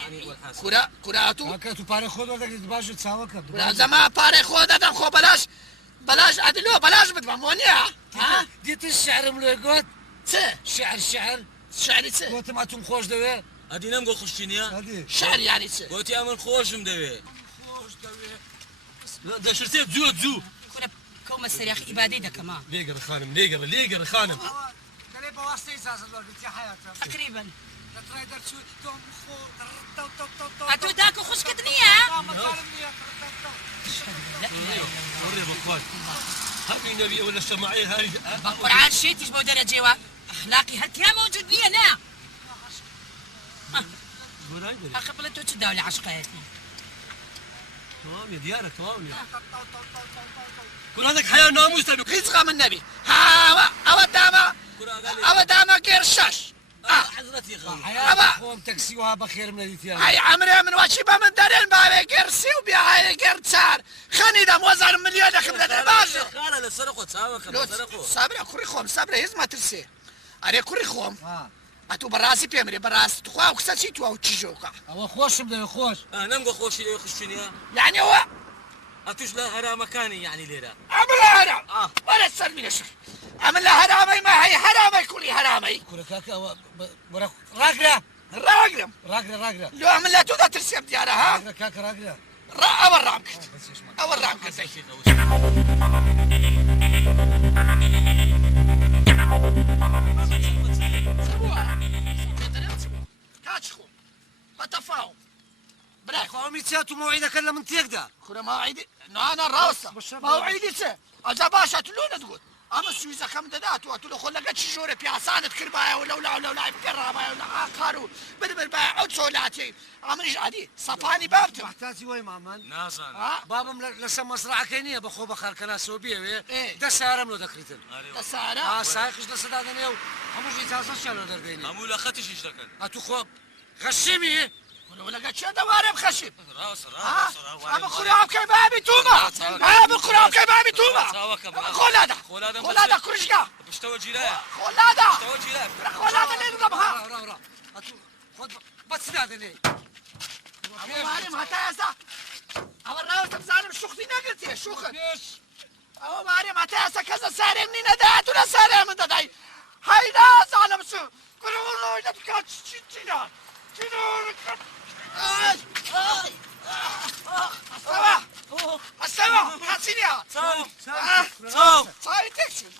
یعنی والحاصل کورا تو کاکە تو پارەی خۆت وەردەگریت باشە چاوەکە کورا زەما پارەی خۆ دەدەم خۆ بەلاش ئەدلۆ بەلاش بدبم وەنیە دیتە شعرم لێ گوت چێ شعر شعری چێ گوتم ئەتون خۆش دەوێ ئەدی نەم بۆ خوشینە شعر یانی چێ گوتی ئەمن خۆشم دەوێ خۆش دەوێ دەشتێت زووە زوو كنا كوما سريخ إبادي دا كمان لێگەڕ خانم لێگەڕ خانم دەڵێ بەواسطە ئیجازەت وەرگرتی حیاتە تقريبا دەتڕای دەرچوو تۆم خۆ أتو داكو خش كدنيا وڕێ بەخوات هەبی نەبی ئەوە لە شەماعەیە هاری قرآن شيتيش بو درجة أخلاقي هالكلام موجود بي أنا أقبلتو تداولي عشقاتي تمام يا ديارة تمام كل هذاك حياة ناموس تبي هیچ غەمن نەبی ئەوە دامە گێرشەش حەزرەتی خەڵ حیات خۆم تەکسی وها بەخێرم نەدیتیان ئەی ئەمرێ من وەچی بە من دەرێن باوێ گەرسی و بیاهایە گەر چار خەنی دەم وەزار ملیۆن دەکەم دەدەن باشە خارە لەسەر خۆ چاوەکەم لەسەر خۆ سابرە کوڕی خۆم سابرە هیچ مەترسێ ئەرێ کوڕی خۆم ئەتوو بەڕاستی پێمرێ بەڕاست توخوا و کسە چی تووە و چیژۆکە ئەوە خۆشم دەوێ خۆش نەم بۆ خۆشی لێ خوشینە یعنی ئەوە ئەتوش لە هەرامەکانی یعنی لێرە ئەمە لە هەرام وەرە سەر مینەشر ئەمە لە هەرامەی ما هەیە هەرامەی کوڕی هەرامەی کوڕە کاکە ئەوە ڕاگرە ڕاگرم ڕاگرە لۆ ئەمە لە توو دەترسێم دیارە ها ڕاگرە کاکە ڕاگرە ئەوە ڕام کرد ئەوە ڕام کردەی کاچ خۆم بەتەفاوم برای خۆمی چات و مەوعیدەکەن لە من تێکدا کورە ماوعیدی نانە ڕاستە ماوعیدی چێ ئەجا باشە تو لۆ نەتگوت ئەمە سویزەکەم دەداتوە تو لە خۆ لەگە چی ژۆرە پیاسانت کردبایە و لەولای بگەڕابایە و لە ئاقار و بربربایە ئەو چۆلاتی ئەمەش عادی سەپانی بابتم محتاجی وای مامان نازانم بابم لەسەر مەزرعەکەی نییە بەخۆ بە خەرکەناسەوە بێوێ دە سارەم لۆ دەکریتن سارە سایقش لەسەدا دەنێ و هەمووش ئیجازەشیان لۆ دەردێنێ هەموو لە خەتیشیش دەکەن ئەتو خۆ غەشیمی لەگە چێ دەوارێم خەشیم ڕاست ئەمە خوراوکەی بابی تومە ئەمە خوراوکەی بابی تومە خۆلادا خۆلادا کوڕژگا پشتەوە جیرایە خۆلادا پشتەوە جیرایە خۆلادا لێ دەبها ئەتو خۆت بەچدا دەنێ وارم هەتا ئێستا ئەوە ڕاستە بزانم شوختی نەگرتێ شوخت ئەوە وارم هەتا ئێستا کەسە سارێم نی نەدات و لە سارێ من دەدای هەی نازانم سو گوڕۆی دەبکات چینا ئەسەوە کاچینیا چاوی تێکچون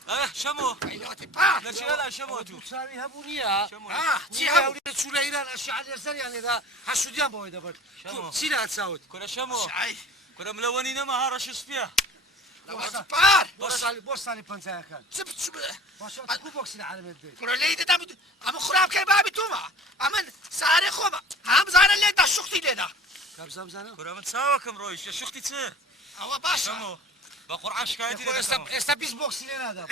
شەمۆ قەیلۆتی پا لە چێلا شەمۆ تو چاوی هەبوو نییە چی هەبوو چوو لە ئیران ئەشعال لەسەریان لێدا حەشودیان بەوەی دەبێت چی لە چاوت کورە شەمۆ کورە ملەوەنی نەما هەڕەش سپیە پار بۆ ساڵی پەنجایەکان چ بچووە باشە کو بۆکسی لە عالمێت دێت کوڕە لێی دەدا ئەمە خوراکەی بابی تومە ئەمن سارێ خۆمە هەمزانە لێدا شوختی لێدا کابزانە کورە من چاوەکەم ڕۆیش لە شوختی چ ئەوە باشە شەمۆ بە قورعان شکایەتی ئێستا بیست بۆکسی لێ نادا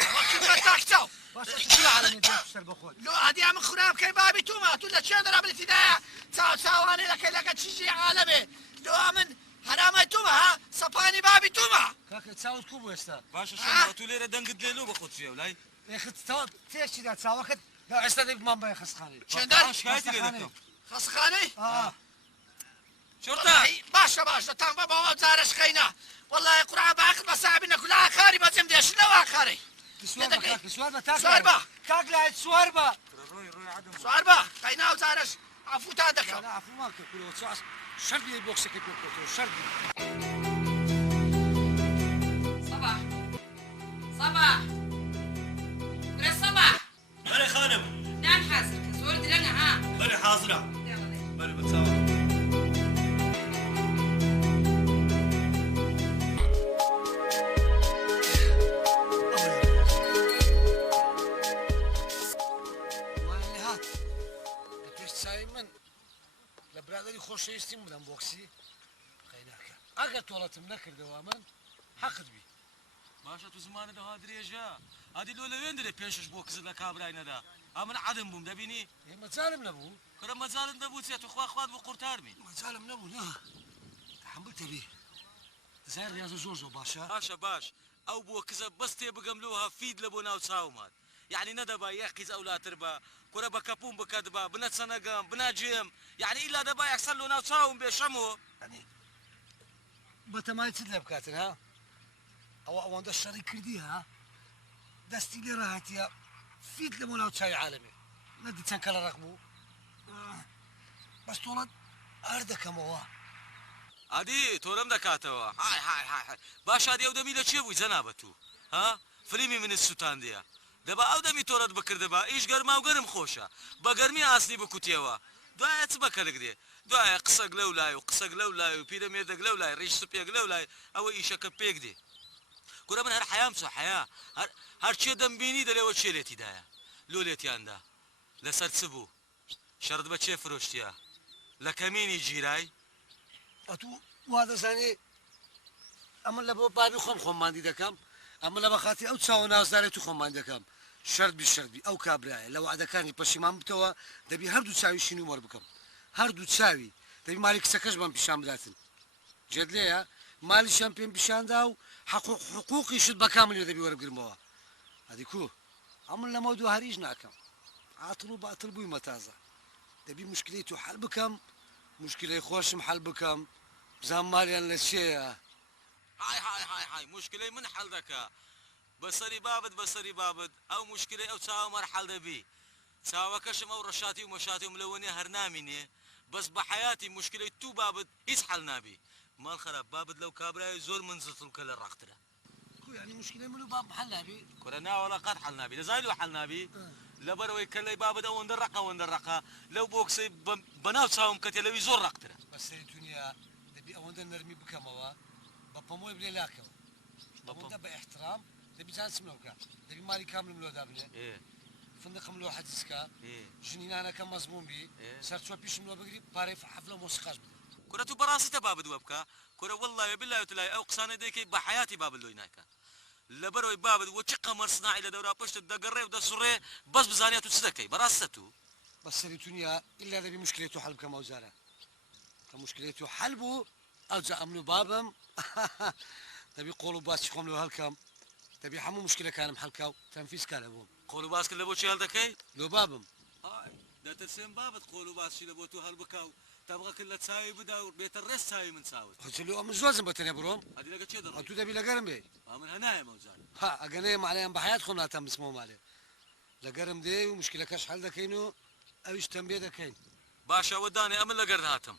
تاکچاو باشە چی لە عالمێت دێت سەر بەخۆت لۆ ئادی ئەمە خوراکەی بابی تومە تو لە چێ دەرابێتیدایە چاوانەی لەکەی لەگە چیژی عالەمێ لۆ من هەرامای تومە ها سەپانی بابی تومە کاکە چاوت کو بوو ئێستا باشە شەمۆ تو لێرە دەنگت لێنۆ بە خۆت چێ لای ئێختەوە تێکیدا چاوەکەت ئێستا دەیبمان بە خستخانەی چێندەر شکایەتی لێ دەکەم خەسخانەی شورتا باشە تام بە بەوە جارش خەینا وەڵای قورعان باقت بە سابی نەکولا ئاخاری بەجێم دێشنەوە ئاخاری سوار بە سوار بە کاک لایت سوار بە سوار بە خەینا و جارش ئەفوتان دەکەم عفومان کە کورەوە چاس شەردی بۆکسەکەی پێ بکەوتەوە شەردی صباح صباح ولا صباح بەرێ خانم نان حاضر كزور دلنا ها بەرێ حازرە يلا ليه. بەرێ بەچاوە هات لە پێش چاوی من لە برادری خۆشەویستیم بدەم بۆکسی خەیناکە ئەگەر تۆڵەتم نەکردەوە من حەقت بی باشە تو زمانە دەها درێژە هادي لولا وين دري بيشش بو كزل كابراينا دا امن عدم بوم دبيني ما تسالم نبو كره مازال دبو سيتو خوا خوات بو قرتارمي ما تسالم نبو لا تحملت به زي رياض جورجو باشا باشا باش او بو كزل بس تي بقملوها فيد لبونا وتساومات يعني ندبا يقيز اولاد تربا كره بكابون بكدبا بنات سنقام بنات جيم يعني الا دبا يحصل له وتساوم بشمو يعني بتماي تدلب كاتر ها او ده الشري كردي ها دستي لي راحتي فيد لمونا وتشاي عالمي ندي تنكلا رقبو بس طولت اردك موا عادي تورم دكاتوا هاي باش هادي اودمي لتشيفو زنابتو ها فيلمي من السوتان ديا دبا اودمي تورد بكر دبا ايش قرما وقرم خوشا بقرمي اصلي بكوتيوا دعاء تبكر كدي دعاء قصق لولاي وقصق لولاي وبيراميد لولاي ريش سبيق لولاي او ايش كبيك دي كره من هر حياه مسو حياه هر شي دم بيني دلي وشيلتي دايا لوليتي عندا لسر سبو شرط بچه فروشتيا لكميني جيراي اتو وهذا ثاني اما لبو بابي خم ماندي دكم اما لبا خاطي او تساو ناس دارتو خم ماندي دكم شرط بالشرط او كابراي لو عدا كان بشيمان بتوا دبي هردو تساوي شنو مر بكم هردو تساوي دبي مالك سكش بان بشام داتن جد ليه مالي شامبيون بشان داو حقوقي شد بكامل دبي ورب قرموا هذيك هو اما لما مودو هريج ناكم عطلوا باطل بوي متازه دبي مشكلته حل بكم مشكله خوش محل بكم زعما ماليان للشيء هاي مشكله من حل ذكا بصري بابد او مشكله او تساوي مرحل دبي تساوي كشم او رشاتي ومشاتي وملوني هرناميني بس بحياتي مشكله تو بابد يسحل نابي مال خراب بابد لو كابراي زول من زطل كل الرختره يعني مشكله منو باب محل نابي كرنا ولا قد حل نابي لزايلو حل نابي لبروي كلي بابد او وندرقه لو بوكسي بناو تساوم كتلوي زور رختره بس الدنيا دبي او نرمي بكموا بابا بلا لاكو بابا باحترام دبي جالس ملوكا دبي مالي كامل ملو دابني ايه فندق ملو حدسكا ايه جنين انا كم مضمون بي صار بيش ملو بقري باري في حفله موسيقى كرة براسي تبابد وبكا كرة والله بالله وتلاي او قصاني ديكي بحياتي بابد لو هناك لبروي بابد وشي قمر صناعي لدورا بشت الدقري ودا سري بس بزانياتو تسدكتي براستو بس الدنيا الا دبي مشكلته حل كما وزاره كمشكلته حلبو او زعملو بابم تبي قولوا باس يخوم له هالكم تبي حمو مشكله كان محلكاو تنفيذ كان ابوهم قولوا باس كل ابو شي هالدكي لو بابم هاي ده ترسم بابد قولوا باس شي لبوتو هالبكاو تبغى كل تساوي بدا بيت الرس تساوي من ساوي قلت له من زوزن بتني بروم هذه لقيت شي ضرب انتو تبي لقرم بي من هنايا موزان ها اغنيم عليهم بحياتكم لا تم اسمهم عليه لقرم دي ومشكله كاش حل دكينو او يشتم دكين باشا وداني امل لقرد هاتم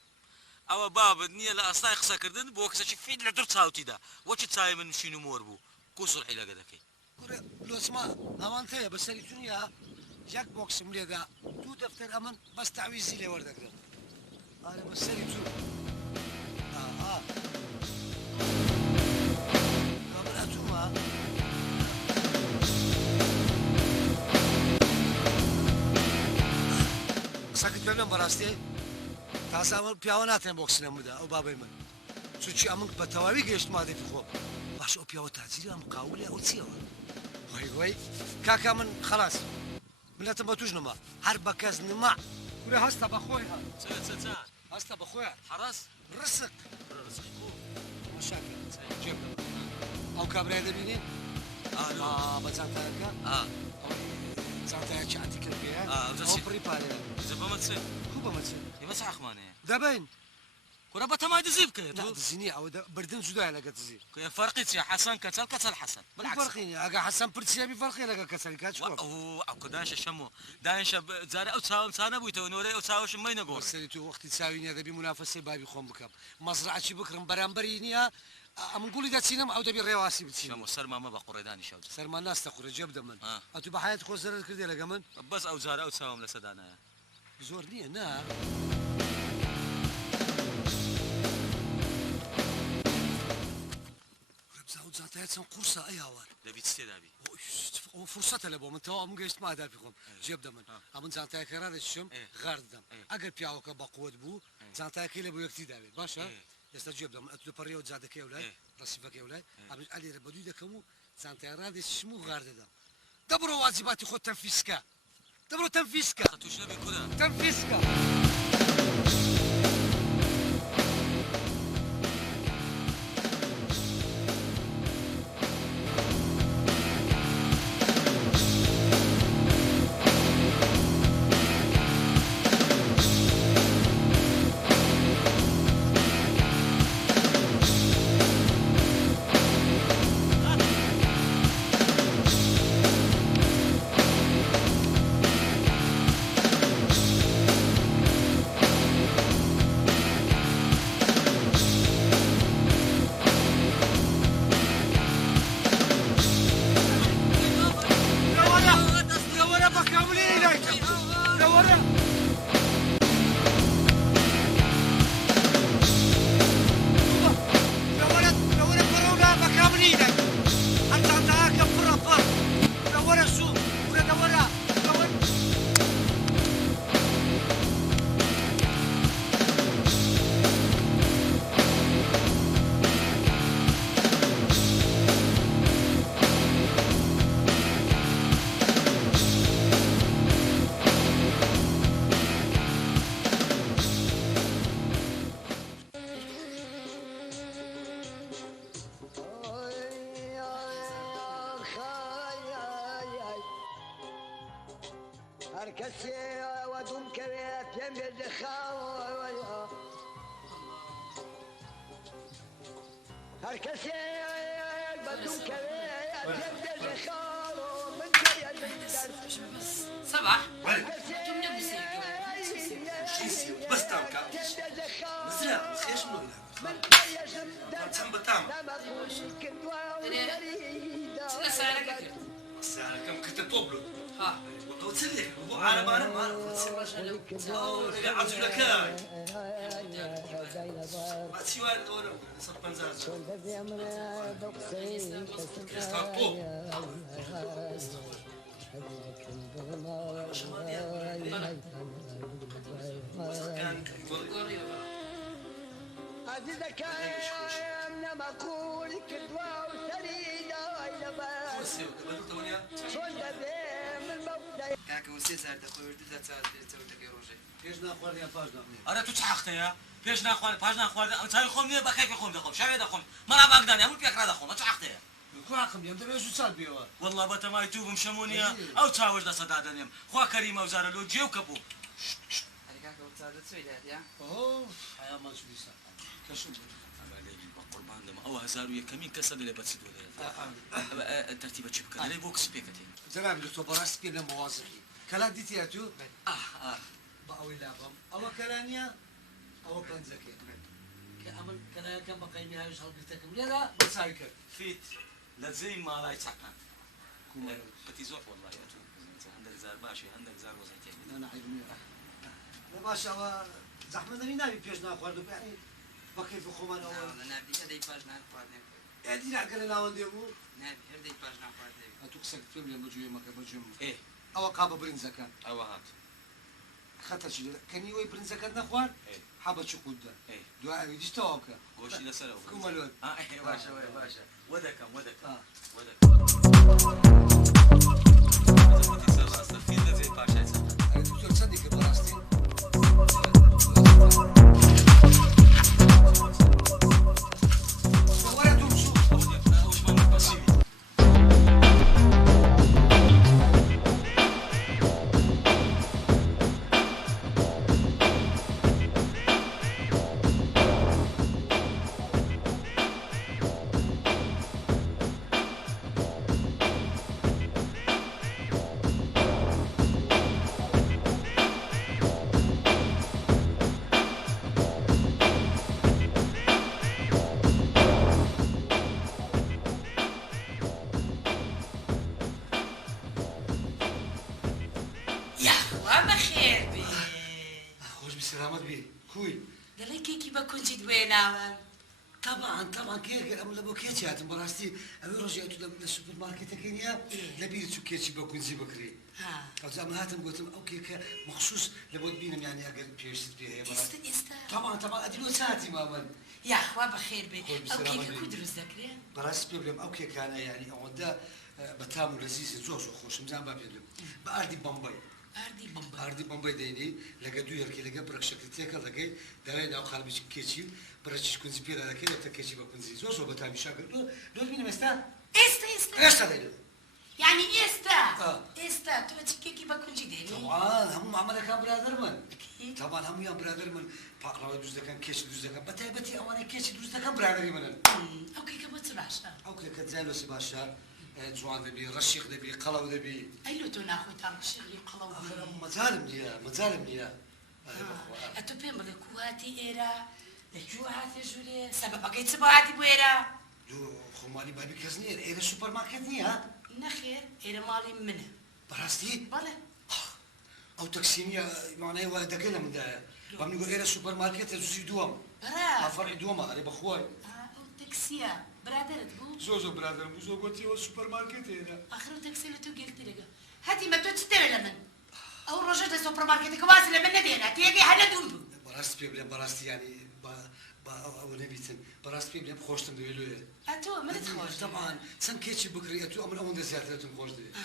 او بابد نيه لا اصايق سكردن بوكس شي فيد لدرت ساوتي دا وش تساوي من شنو موربو كوسر حيله قدكي لو اسمع امانتي بس الدنيا جاك بوكس مليدا تو دفتر امن بس تعويز لي وردك انا بس تو قبل اتوما ساكت بلن براستي تاسامل بياوناتن بوكس نمدا او بابي من سوتشي امن بتواوي جيشت ما دي خو باش او بياو تعزيري مقاوله او تسيوا وي كاكا من خلاص من تبتوج نما حرب كاز نما ولا هستا بخويها سات هستا بخويها حرس رزق مشاكل جيب او كابري دبيني بتسانتاكا سانتاكا شاتي كلبيها او بريباري زبا ما تصير كوبا ما تصير يمسح اخماني دابين كره بتما يدزيب كي لا تزيني او بردن زودا على تزيد كي فرقت يا حسن كتل حسن بالعكس فرقيني اجا حسن برتسيا بفرقي لك كسل كاتشكو او كداش شمو دايش زاري او تساوم سانا بويتو نوري او تساوم شمينا غور سالتو وقت تساويني هذا بمنافسه بابي خون بكم مزرعه شي بكرم برامبرينيا ام نقول اذا سينما او دبي الرواسي بتسينما شمو سر ما بقرداني شاود سر ما الناس تقول جاب دمن اتو بحياتك خو زر كردي لك من بس او زاري او تساوم لسدانا زورني انا زاتيت قرصة أي هوار. دبي تستدابي. وفرصة لبوا من توا أم جيست ما دافي خم. جيب دمن. أمن زاتيت كرار الشم غارد دم. أجر بيعوك بقوة بو زاتيت كيله بو يكتي دابي. باشا. يستجيب دم. أتلو بريو زادك يا ولاي. رصيفك يا ولاي. أمن علي ربدو ده كمو زاتيت راد الشمو غارد دم. دبروا واجباتي خو تنفيسكا دبروا تنفيسكا توش نبي كذا تنفيسكا هركسي ودوم كريت يمي الدخاوة هركسي ودوم كريت يمي الدخاوة من جاي الدرس صباح بس تام كام مزرعة خيش منو لا تم بتام شنو سعرك كده؟ الساعة كم كنت توبلو ها وتو تسلك هو على ما عزو لك ما تسوى ولا صار بنزاز يستار طوب عزيزك يا مقول كدوة وسريدة إلى بس شون من المبدأ كاك وسي صار تخوي ورد تصاد تصوتك يا روجي كيش ناخذ يا فاجنا أنا تشحقت يا بيش ناخوان باش ناخوان أنت هاي خم نية بخيف خم دخم شايف دخم ما أنا بقدر أقول بيك راد خم تشحقت يا كواكم يوم دبي شو صار بيوا والله بتما يتوب مشمونيا أو تاوج ده صدادن يم خوا كريم وزار لو جيو كبو هذيك كاك وتصاد تسويدات يا اوه حياه ما شو بيصير كشو قربان دم أو هزار ويا كمين كسر اللي بتسد ولا ترتيب شبكة اللي بوكس بيكتي جناب دكتور براس كنا موظفين كلا ديتياتو بقوي لابم او كلانيا او بنزكي كأمن كلا كم بقيمي هاي شغل بتكمل لا بسايكل فيت لازم ما لا يتحقق بتيزوف والله يا تو عندك زار باشي عندك زار وزيتين انا حيرني ما شاء الله زحمه نبي بيش ناخذ يعني بكيف خمان اول انا بدي هدي باج ناك بارني ادي نعقل لا ونديبو نبي هدي باج ناك بارني اتوكسك فيلم لما بجوي ما كبجوم إيه او قابه برنزكان أو هات خاطر شي كان يوي برنزكان ناخوان إيه حابه شو قد إيه دعاء يديش توكا قوشي لسرو كم الوقت إيه باشا باشا ودكم ودكم دكتور صديق براستي طبعا كيك ام لبو كيتش هات براستي ابي رجعت للسوبر ماركت كينيا لبي تشو كيتش بكون زي بكري ها قلت اما هاتم قلت او كيك مخصوص لبو بينم يعني اقل بيرست بيها يا براستي طبعا ادي له ساعتي ماما یاخوا بەخێر بێ خۆی ئەو بسەلامە کێکە بێ. کو دروست دەکرێن بەڕاستی پێ بڵێم ئەو کێکانە یعنی ئەوەندە بەتام و لەزیزە زۆر زۆر خۆشم زان با پێ بڵێم بە ئاردی بەمبەی ئاردی بمبە ئاردی بەمبەی دەینی لەگە دوو یەرکی لەگە بڕەکشەکە تێکە دەگەی دەڵێ داو خالبیچ کێچی بڕەچیش کونجی پێدا دەکەی دەتە کێچی بە کونجی زۆر زۆر بەتامی شاکرد دۆ بینم ئێستا ئێستا ئێستا ئێستا دەینێت یعنی ئێستا آه. ئێستا تۆ چ کێکی بە کونجی دێنی طبعا هەموو معاملەکان برادر من طبعا هەمویان برادر من پاقراوی دروست دەکەن کێچی دروست دەکەن بە تایبەتی ئەوانەی کێچی دروست دەکەن برادری منن ئەو کێکە بۆ چ باشە ئەو کێکە جیانوسی باشە جوان دەبی ڕەشیق دەبی قەڵەو دەبی ئەی لۆ تۆ ناخۆی تام شێغلی قەڵەو مەجارم نییە ئەتۆ پێم بڵێ کوهاتی ئێرە لەکوێ هاتێ ژوورێ سەبەبەکەی چ بۆ هاتی بۆ ئێرە خۆمانی بابی کەس نییە ئێرە سوپەرمارکێت نییە نەخێر ئێرە ماڵی منە بەڕاستی بەڵێ ئەو تەکسیمیە مانای وای دەکەی لە مندایە بەم نگۆ ئێرە سوپەرمارکێتە جوزی دووەم بەرا فەرعی دووەمە ئەرێ بەخۆی ئەو تەکسیە برادرت بوو زۆر زۆر برادرم بوو زۆر گوتیەوە سوپەرمارکێت ئێرە آخر ئەو تەکسی لە تۆ گرترەگە هەتی مە تۆ چ دەوێت لە من ئەو ڕۆژە دە سوپەرمارکێتەکە واسی لە من نەدێنە تێگەی هەر لە دوم بوو بەڕاستی پێ بڵێم بەڕاستی ینی بە ئەو نەبیتن بەڕاستی پێ بڵێم خۆشتم دەوێت لێ ئەتۆ منت خۆش طبعا چەند کێکی بکڕی ئەتو ئەمن ئەوەندە زیاترتون خۆش دەوێت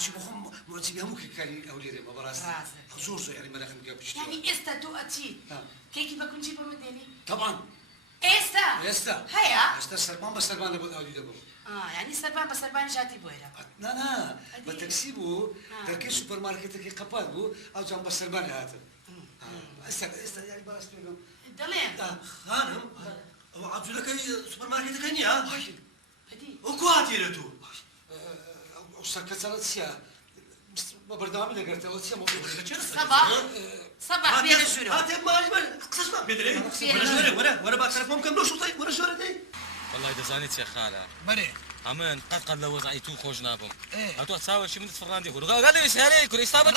چی بخۆم مۆجیبی هەموو کێکانی ئەو لێرێ بە بەڕاستی زۆر زۆر یعنی مەلەخم گە پشتی یعنی ئێستا تۆ ئەچی کێکی بە کونجی بۆ من دێنی طبعا ئێستا هەیە ئێستا سەرمان بە سەرمان لە بۆ ئاودی دەبم یعنی سەربان بە سەربانی ژاتی بۆ ئێرە نه بە تەکسی بوو دەرکەی سوپەرمارکێتێکی قەپات بوو ئەو جان بە سەربانی هاتن ئێستا یعنی بەڕاستی پێ بڵێم دەڵێن خانم ئەو عەبدولەکەی سوپەرمارکێتەکە نییە بەدی ئەو کو هاتیرە تو ئەو سەرکەچەڵە چییە بە بەردەوامی دەگەرتەوە چیە سەباح بێ لە ژوورەوە هاتێ ماژمن قسەشمان پێ دەرێ وەرە با تەلەفۆن بکەم لۆ شوڵتەی وەرە ژۆرە دەی والله دەزانی چێ خالە بەرێ ئەمن قەت لە وەزعی تو خۆش نابم ئەتۆ چاوەشی منت فڕاندی خۆ گالی سارەی کوریستا بە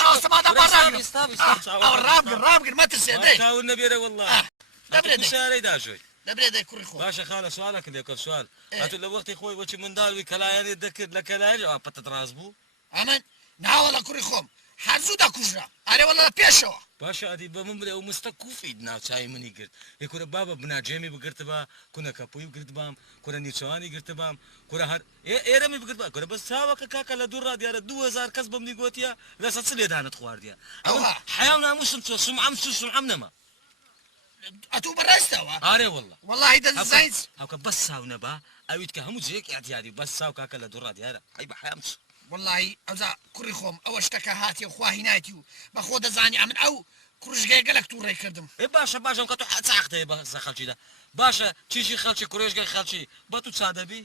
ڕابگرن مەترسێ دەی چاون نەبێرە والله دەبرێت شارەی داژۆی دەبرێت دەی کوڕی خۆ باشە خالە سوالەکە لێکە سوال ئەتو لە وەختی خۆی وەچی منداڵوی کەلایەنێ دەکرد لە کەلایەن پەتت ڕاست بوو ئەمن ناوەڵە کوڕی خۆم هەرزوو دەکوژرا ئارێوەڵە لە پێشەوە باشە ئەدی بە من بڵێ ئەو مستە کوفید ناوچوی منی گرت یکورە بابە بناجێمی بگرت بە کونە کەپۆی بگرت بام کورە نیچەوانی گرت بام کورە هەر ئێرەمی بگرت بە کورە بەس چاوەکە کاکە لە دوور ڕادیارە 2000 کەس بەمنی گوتیە لەسە چ لێدانت خواردیە حیاو ناموسم چۆ سمعەم چ سمعەم نەما ئەتوو بەڕاستەوە ئارێ والله وەڵاهی دەزانیت هەوکە بەس چاو نەبا ئەویت کە هەموو جێک ئەتیادی بەس چاو کاکە لە دوور ڕادیارە ئەی بە حیام چ وەڵاهی ئەوزا کوڕی خۆم ئەوە شتەکە هاتی و خواهی ناتی و بەخۆ دەزانی ئەمن ئەو کوڕژگەیە گەلک تووڕێ کردم باشە باشە کە تۆ چاختەیە بەسە خەڵکیدا باشە چیشی خەڵکی کوڕێژگەی خەڵکی بە تو چادەبی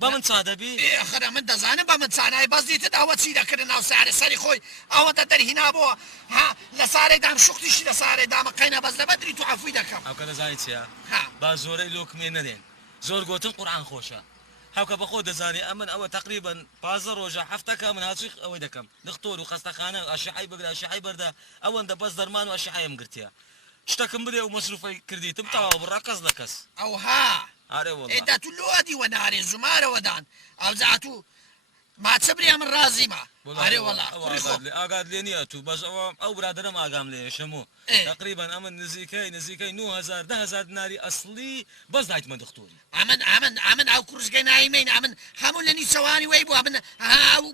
بە من چادەبی خەرە من دەزانم بە من چانای بەس دیتت ئەوە چی دەکردن ناو سارە سەری خۆی ئەوەندە دەرهینا بۆ ها لە سارەی دام شوختیشی لە سارەی دامە قەینە بەس لە بەدری تو عەفوی دەکەم ئەو کە دەزانی چیە با زۆرەی لۆکمێ نەدێن زۆر گۆتن قورئان خۆشە هاوکە بەخۆ دەزانی ئەمن ئەوە تقریبا 15 ڕۆژە هەفتەکە من هاچووی ئەوەی دەکەم دکتۆر و خەستەخانە ئەشعای بگرە ئەشعای بەردە ئەوەندە بەس دەرمان و ئەشعایم گرتیە شتەکەم بدێ و مەسروفەی کردیتم تەواو بڕا کەس لە کەس ئەوها ئارێ وەڵڵا ئێدا تو لۆدی وەنارێ زومارەوەدان ئەوزاتوو ماچە برێ من ڕازیمە ئارێ وەڵا ئاگات لێ نییە تو بەس ئەو برادرم ئاگام لێ شەمو تقریبا ئەمن نزیکەی 9000 10000 دیناری ئەسڵی بەس دایت من دکتۆری ئەمن ئەو کوڕژگەی نایمین ئەمن هەموو لە نیچەوانی وەی بوو ئەمن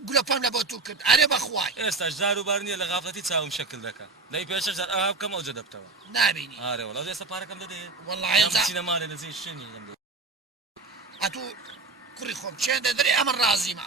گولەپەم لە بۆ تو کرد ئەرێ بەخوای ئێستاش زار و بار نییە لە غافڵەتی چاوم شەکل دەکەم دەی پێشە زار ئەها بکەم ئەوجە دەبتەوە نابینی ئارێ وەڵا ئێستا پارەکەم دەدەێت وەڵڵاهی سینەمانێ دەزی شوێنی ئەتوو کوڕی خۆم چێن دەدرێ ئەمن ڕازیمە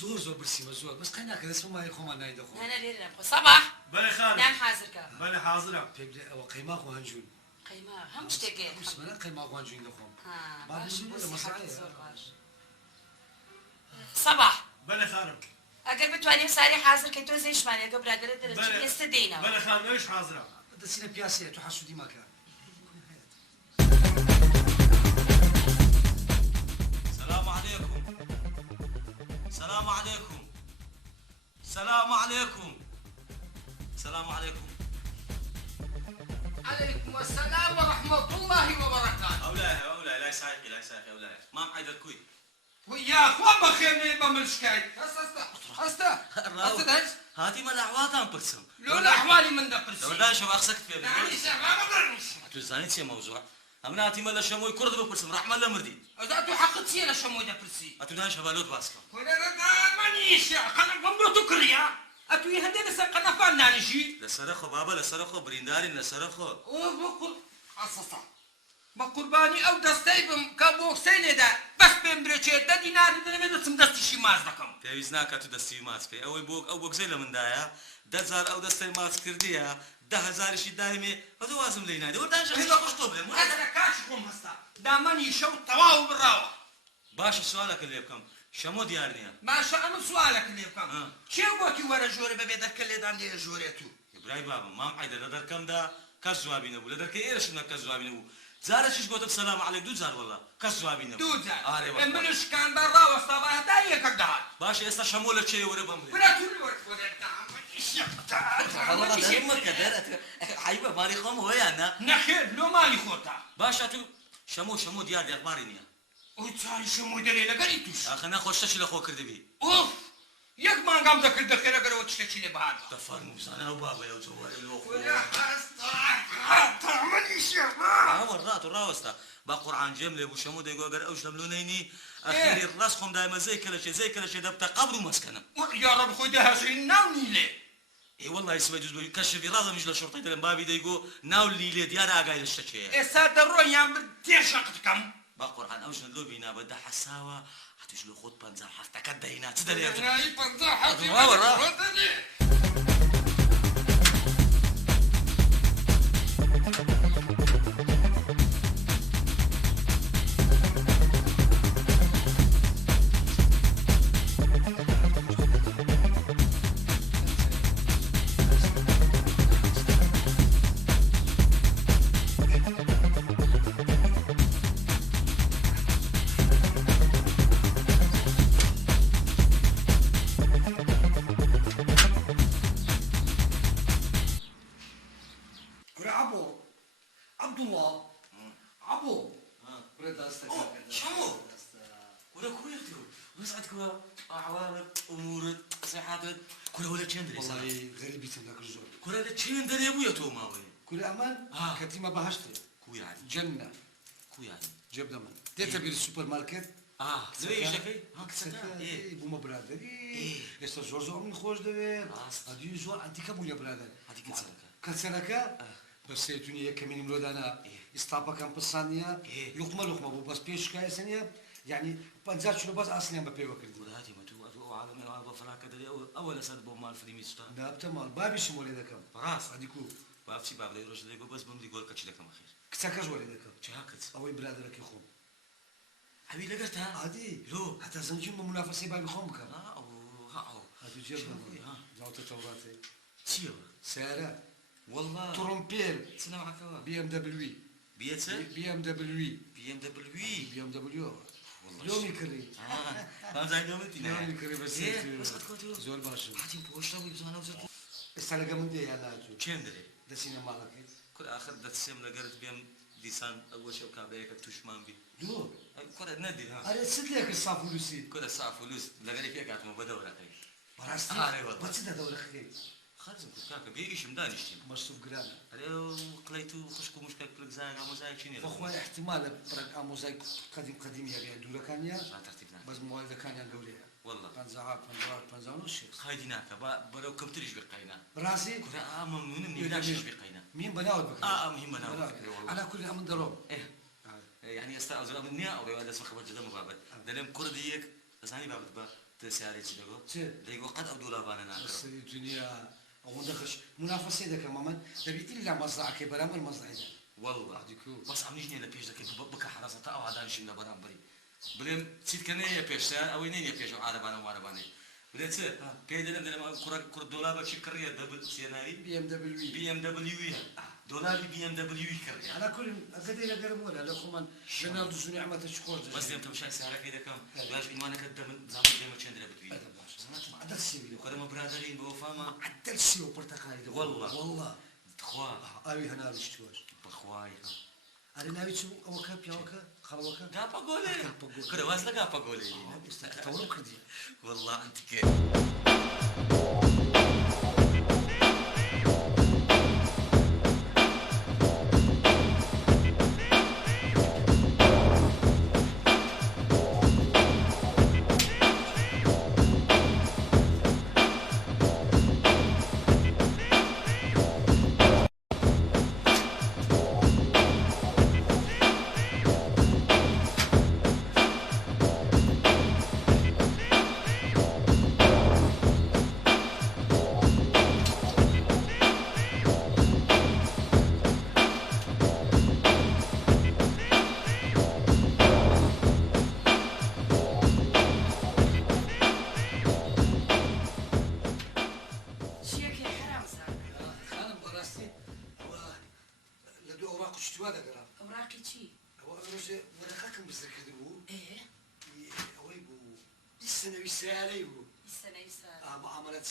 زۆر زۆر برسیمە زۆر بەس قەی ناکە دەستم وای خۆمان نای دەخۆم سەباح بەڵێ خانم نان حازرکە بەڵێ حازرە پێ بڵێ ئەوە قەیماق و هەنجوون قەیما هەموو شتێکێ مسمەنە قەیماق و هەنجوون دەخۆم باش زۆر باش سەباح بەڵێ خانم ئەگەر بتوانین ساری حاضر کەی تۆ زێشمانێگە برادرە دەرەچی ئێستا دێینەوە بەرە خانەوەش حاضرە دەچینە پیاسەیە تو حەسوودی مەکە السلام عليكم السلام عليكم السلام عليكم السلام عليكم عليكم السلام ورحمة الله وبركاته. أولاي لا يسايقي أولاي ما معيد الكوي ويا أخوان بخيرني بملشكاي هستا هاتي ما الأحوال تام برسم لولا أحوالي من ده برسم لو شو أخسكت فيه يعني سبعة مبرنش هاتو زانيت سي موضوع أمنا هاتي ما لشموي كرد ببرسم رحمة الله مردي إذا تو حقت سينا شموي ده برسي هاتو دان شبالوت باسكم ولا مانيش قنا بمرتو كريا أتو يهندي سقنا فانا نجي لسرخو بابا لسرخو برينداري لسرخو بقول أصلا بقرباني أو دستيبم كابوك سيندا بس بمبريتشي دا دينار دلمي دسم دستي شي ماز دكم پێویست ناکات تو دەستی ماچ بکەی ئەو بۆگزەی لە مندایە 10,000 ئەو دەستەی ماچ کردیە 10,000شی دایمێ بەدە وازم لێی نایدە وەردانژە خۆش تۆ بڵێم هذا كاشكم هستا دامني شو تواو بالراوة باشە سوالەکە لێ بکەم شەمۆ دیار نییە ما شأن سؤالك اللي بكم شو قوتي ورا جوري ببيدك كل دان دي جوريتو برای بابم مام عیدە لە دەرکەمدا کەس جوابی نەبوو لە دەرکەی ئێرەشم کەس جوابی نەبوو زارەشیش گوتم سەلام عەلەیک 2000 والله کەس جوابی نەبوو دوزار ئارێ وەڵڵا منش كان براوة صباح هدايا كدهات باشە ئێستا شەمۆ لە چێ وەرە بم ولا تقول عیبە ماری خۆم هۆیانە نخير لو مالي خوتا باشە تو شەمۆ دیار ئەخباری نییە وتسالي شو موديلي لقريتوش ئاخە نەخۆشتەشی لە خۆ کردبی اوف ياك ما قام ذاك الدخيل اقرا وتشتكي لي بهذا تفرموا زانە و بابە و جووارە لۆ ولا تعمل شيء وەڕات و ڕاوەستا با قورعان جێم لێ بوو شەمۆ دەیگۆ ئەگەر ئەو شەم لۆ نەینی ئەخێری ڕاست خۆم دایمە زەی کەلەشێ دەبتە قەبر و مەسکەنم يا رب خذها هسين ناوني ليه اي والله اسمه جزء كشف رازم مش لشرطي دلم بابي ديقو ناول لي ديار اقايل الشتشيه إسا درو يام بديش شقتكم بقر عن اوجن لو بينا بدا حساوه حتجلو خط بنزا حتى كدينا تدري يا ناي بنزا عبد الله عبو بريد شمو ولا كويتو مسعدك اعوامك امورك صحتك كل ولا تشندري والله غريبي تملك الزول كل ولا تشندري يا ابويا تو ماوي كل امان كتيمه بهشتي كو يعني جنه كو يعني جيب دمن ديتا بير السوبر ماركت زي شكل كسكا بوما برادر استا زورزو من خوش دوين ادي زور انت كابويا برادر هذيك كسركا بس الدنيا كمين ملودانا استابا كان بسانيا لقمه بو بس بيش كاي ثانيه يعني بنزات شنو بس اصلا ما بيو كردي هاتي ما تو عالم العاب فلا كدري اول اسد بو مال فريميستا لا بتمال بابي شمول هذاك راس هذيكو بابتي باب لي روج ليكو بس بمدي قول كتش لك ما خير كتاكاج ولا هذاك شاكت اوي برادرك يخوم حبيبي لقيتها عادي لو حتى زنجين منافسه بابي خومك ها هذا جيب ها زاوت توراتي تيو سيارة والله ترومبير سنة معك بي ام دبليو بيت بي ام دبليو بي ام دبليو بي ام دبليو يومي كري فاهم زي دومتي يومي كري بس بس كنت زول باشا حاتم بوشتا ويبزانا وزرت استلقى من دي هذا كم دري دسينا مالك كل اخر دتسم لقرت بيم ديسان اول شو كابيك توشمان بي دو كل ندي ها انا سدلك الصاف فلوسي كل ساعه فلوس لقري فيك قاعد بدور اخي براستي بس ده دور اخي خارج كاكا بيجي مداني شتي مشطوف جرام عليه قليتو خشكو مشكل كل زايق موزايك شنو فخوي احتمال برك موزايك قديم يا دورة كانيا ما ترتيبنا بس موالد كانيا قوليها والله بنزعات بنزانوش خايديناك برو كم تريش بقينا براسي كنا ممنون من يداش بقينا مين بناود بك مهم بناود على كل امن دروب ايه يعني استاذ من او رواده اسمها خبر جدا مبابت دلم كرديك زاني بابت با تساري تشدغو ديغو قد ابدو لابانا ناكر بس الدنيا او دخش منافسه ده كمان تبي الا مصلحه برامر مصلحه والله بس عم نجني لبيش دك بك حراسه او عدان شي لبرامبري بلم سيت كان يا بيش او ينين يا بيش عربانه وعربانه بديت كيدنا عندنا كرة دولار شي كريه دبل سيناري بي ام دبليو دولار بي ام دبليو كريه على كل قد الى قرب ولا لو من رونالدو شنو نعمه الشكور بس انت مش سعرك كده كم باش ايمانك قدام زعما زي ما تشندر بدوي ما عدل السيو قدام برادرين بوفاما عدل السيو برتقالي والله تخوا اوي هنا رشتوش بخواي انا ناوي تشوف اوكا بيوكا خلوكا قابا قولي كده واسلا قابا قولي تورو كردي والله انت كيف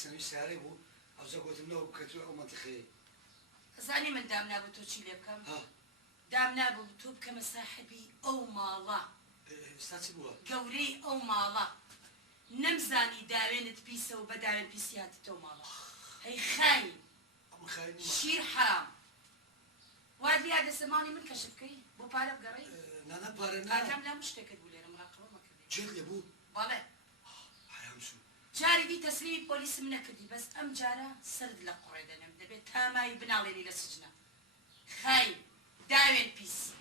السنوي ساري بو او زغوت منو كتو او منطقي زاني من دامنا بتوشي لكم دامنا بتوب كما صاحبي او مالا استاتي بو قوري او مالا نمزاني داوين تبيسه وبداوين بيسيات تو مالا هي خاين ام خاين شير حرام وادي هذا سماني من كشفكي بو بارا بقري نانا بارنا ادم لا مشتكى تقول انا مراقبه ما كذي جيت يا بو بله حرام شو جاري دي تسليم بوليس من كذي بس ام جارة سرد لقريدة نمدبي تاماي بنالي لسجنة خاين داوين بيس